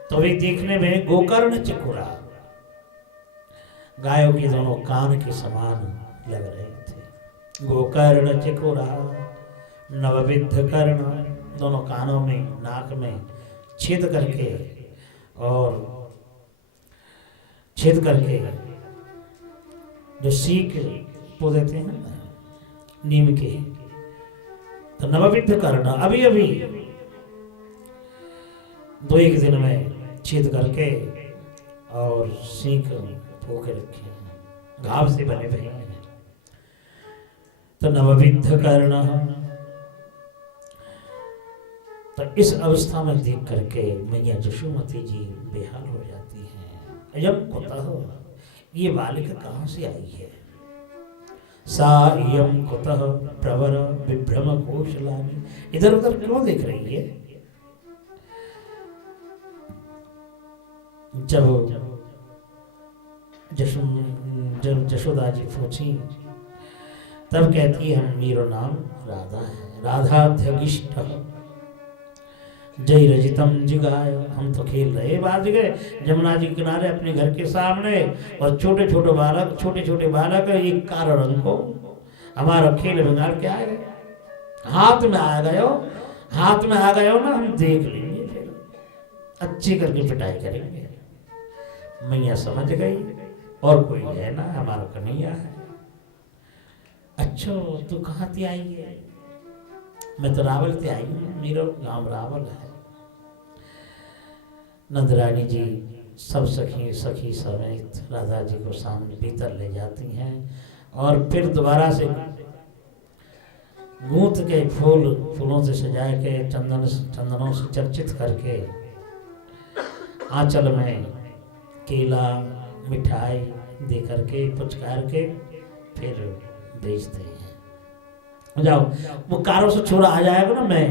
तो वे देखने में गोकर्ण चिकोरा, गायों के दोनों कान के समान लग रहे थे। गोकर्ण चिकोरा नवविध कर्ण, दोनों कानों में नाक में छेद करके जो सीख पो देते हैं ना नीम के, तो नवविध कर्ण अभी 2-1 दिन में छेद करके और सीख पो के रखे, घाव से बने हुए हैं। तो नवविध कर्ण, तो इस अवस्था में देख करके मैया यशोमती जी बेहाल हो जाती हैं। अयम कुतः, ये बालिका कहाँ से आई है? सा इयम कुतः प्रवर विभ्रम कोशलानि, इधर उधर क्यों देख रही है? जब जशोदा जी पूछी तब कहती है मेरो नाम राधा है, राधाध्यगिष्ट जय रजितम जिगाय। हम तो खेल रहे बाहर गए जमुना जी के किनारे अपने घर के सामने, और छोटे छोटे बालक एक काले रंग को हमारा खेल बिगाड़ के आए, हाथ में आ गए हो ना, हम देख लेंगे, फिर अच्छी करके पिटाई करेंगे। मैया समझ गई और कोई है ना, हमारा कन्हैया है। अच्छा तू कहाँ से आई है? मैं तो रावल से आई हूँ, मेरा गांव रावल है। नंदरानी जी सब सखी समेत राधा जी को सामने भीतर ले जाती हैं और फिर दोबारा से गूंथ के फूलों से सजा के चंदनों से चर्चित करके आंचल में केला मिठाई दे करके पुचकार के फिर भेजते हैं। जाओ वो कारों से छोड़ा आ जाएगा ना, मैं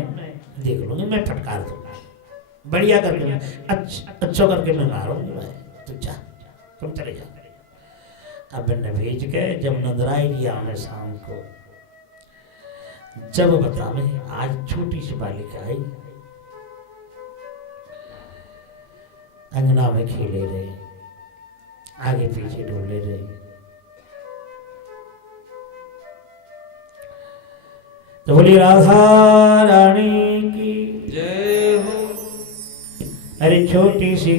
देख लूंगी, मैं फटकार दूंगा बढ़िया करके, अच्छा करके मैं मारूंगी भाई, तो जा तुम चले जाओ। अब मैंने भेज के जब नंदराई जी आने शाम को, जब बतावे आज छोटी सी बालिका आई, अंगना में खेले रहे, आगे पीछे डोले रहे। तो बोली राधा रानी की जय हो। अरे छोटी सी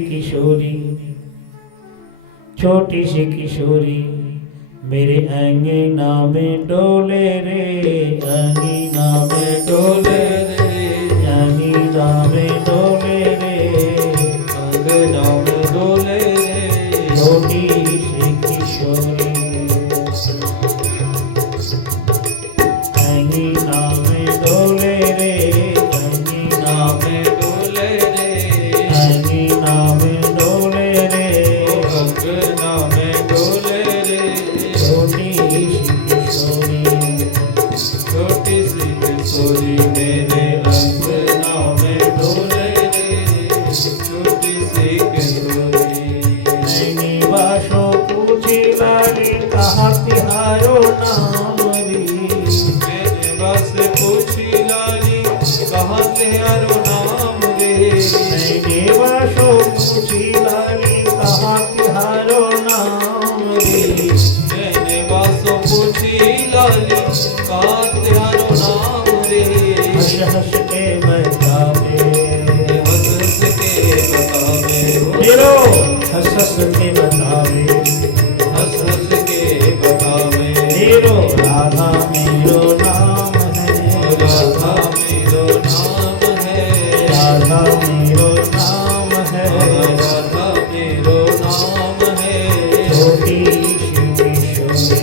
किशोरी मेरे अंगना में डोले रे, अंगना में डोले रे, अंगना में डोले रे, अंगना में डोले रे, छोटी सी किशोरी अंगना में डोले रे, अंगना में डोले रे, अंगना में डोले रे, अंगना में डोले रे, छोटी सी किशोरी, छोटी सी किशोरी मेरे अंगना में डोले रे, छोटी सी किशोरी। मैंने बाशो पूछी लाली कहाँ तिहारो नाम री, मैंने बस पूछी लाली कहाँ तेरो नाम रे, मैंने बाशो पूछी लाली कहाँ तिहारो नाम रे, मैंने बस पूछी लाली कहाँ तेरो नाम रे, हंस हंस के बतावे, हंस हंस के बतावे हो, मेरो हंस हंस के बतावे, हंस हंस के बतावे, मेरो राधा मेरो नाम है, राधा मेरो नाम है, राधा मेरो नाम है, राधा मेरो नाम है, छोटी सी किशोरी।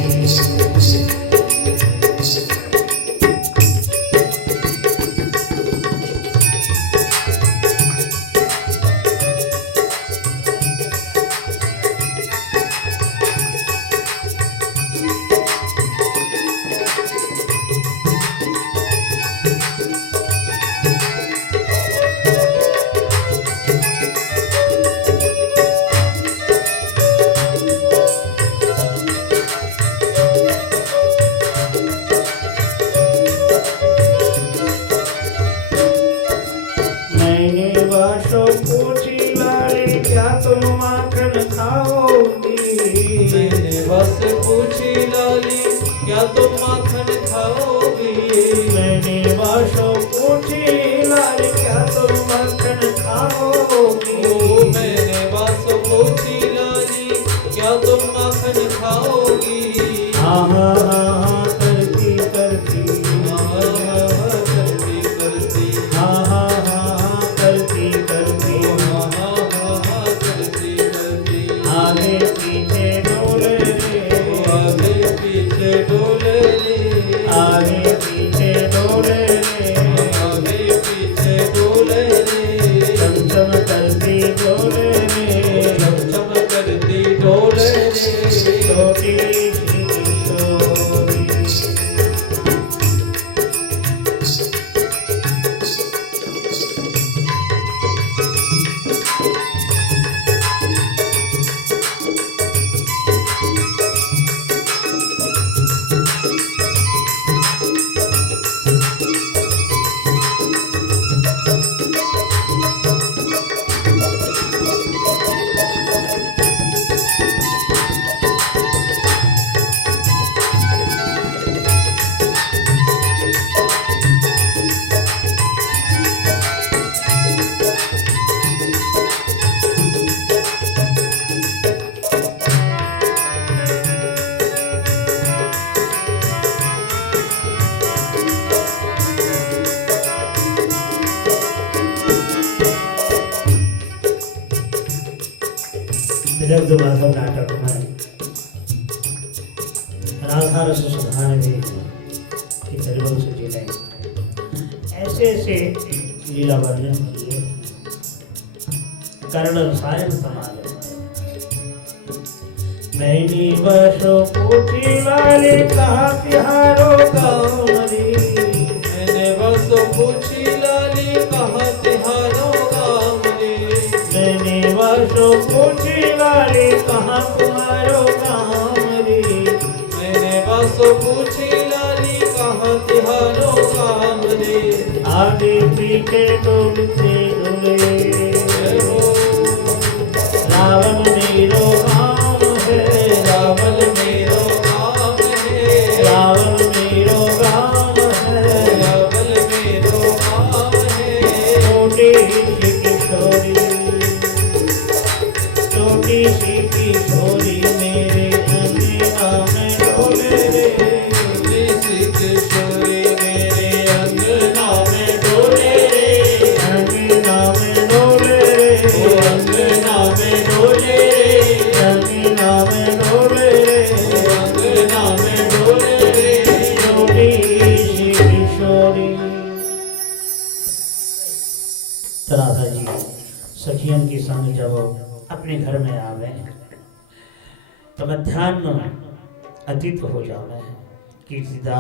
मैंने बाशो पूछी लाली क्या तुम माखन खाओगी, मैंने बस पूछी लाली क्या तुम माखन खाओगी, मैंने बाशो पूछी लाली क्या तुम माखन खाओगी, ओ मैंने बस पूछी लाली क्या तुम माखन खाओगी, हाँ हाँ हाँ हाँ करती करती, करती करती, हाँ हाँ हाँ हाँ करती करती, करती करती, आगे पीछे डोले रे, आगे पीछे डोले रे, आगे पीछे डोले रे, आगे पीछे डोले रे, चमचम करती डोले रे, चमचम करती डोले रे, छोटी सी किशोरी। रक्त माधव नाटक में राधा रस सुधान भी हरिवंश जी ने ऐसे ऐसे लीला वर्णन किए कर्ण रसायन समाज मैंने बसो पूछी वाले कहा तिहारो कामरी मैंने बसो पूछी लाली कहा तिहारो कामरी मैंने बसो पूछी वाले कहा तुम्हारो कामरी मैंने बसो पूछी लाली कहा तिहारो कामरी आगे पीछे डोलते डोले रावण मेरो काम है रावण मेरो काम है रावण मेरो काम है रावण मेरो काम है छोटी सी किशोरी छोटी सी किशोरी मेरे अंगना में डोले रे छोटी सी किशोरी मेरे अंगना में डोले रे अंगना में डोले रे ओ अंगना में डोले अंगना में डोले रे अंगना में डोले रे छोटी सी किशोरी। राधा जी सखियन के संग जब अपने घर में आवे तो मध्यान्ह अतीत हो जावे कीर्तिदा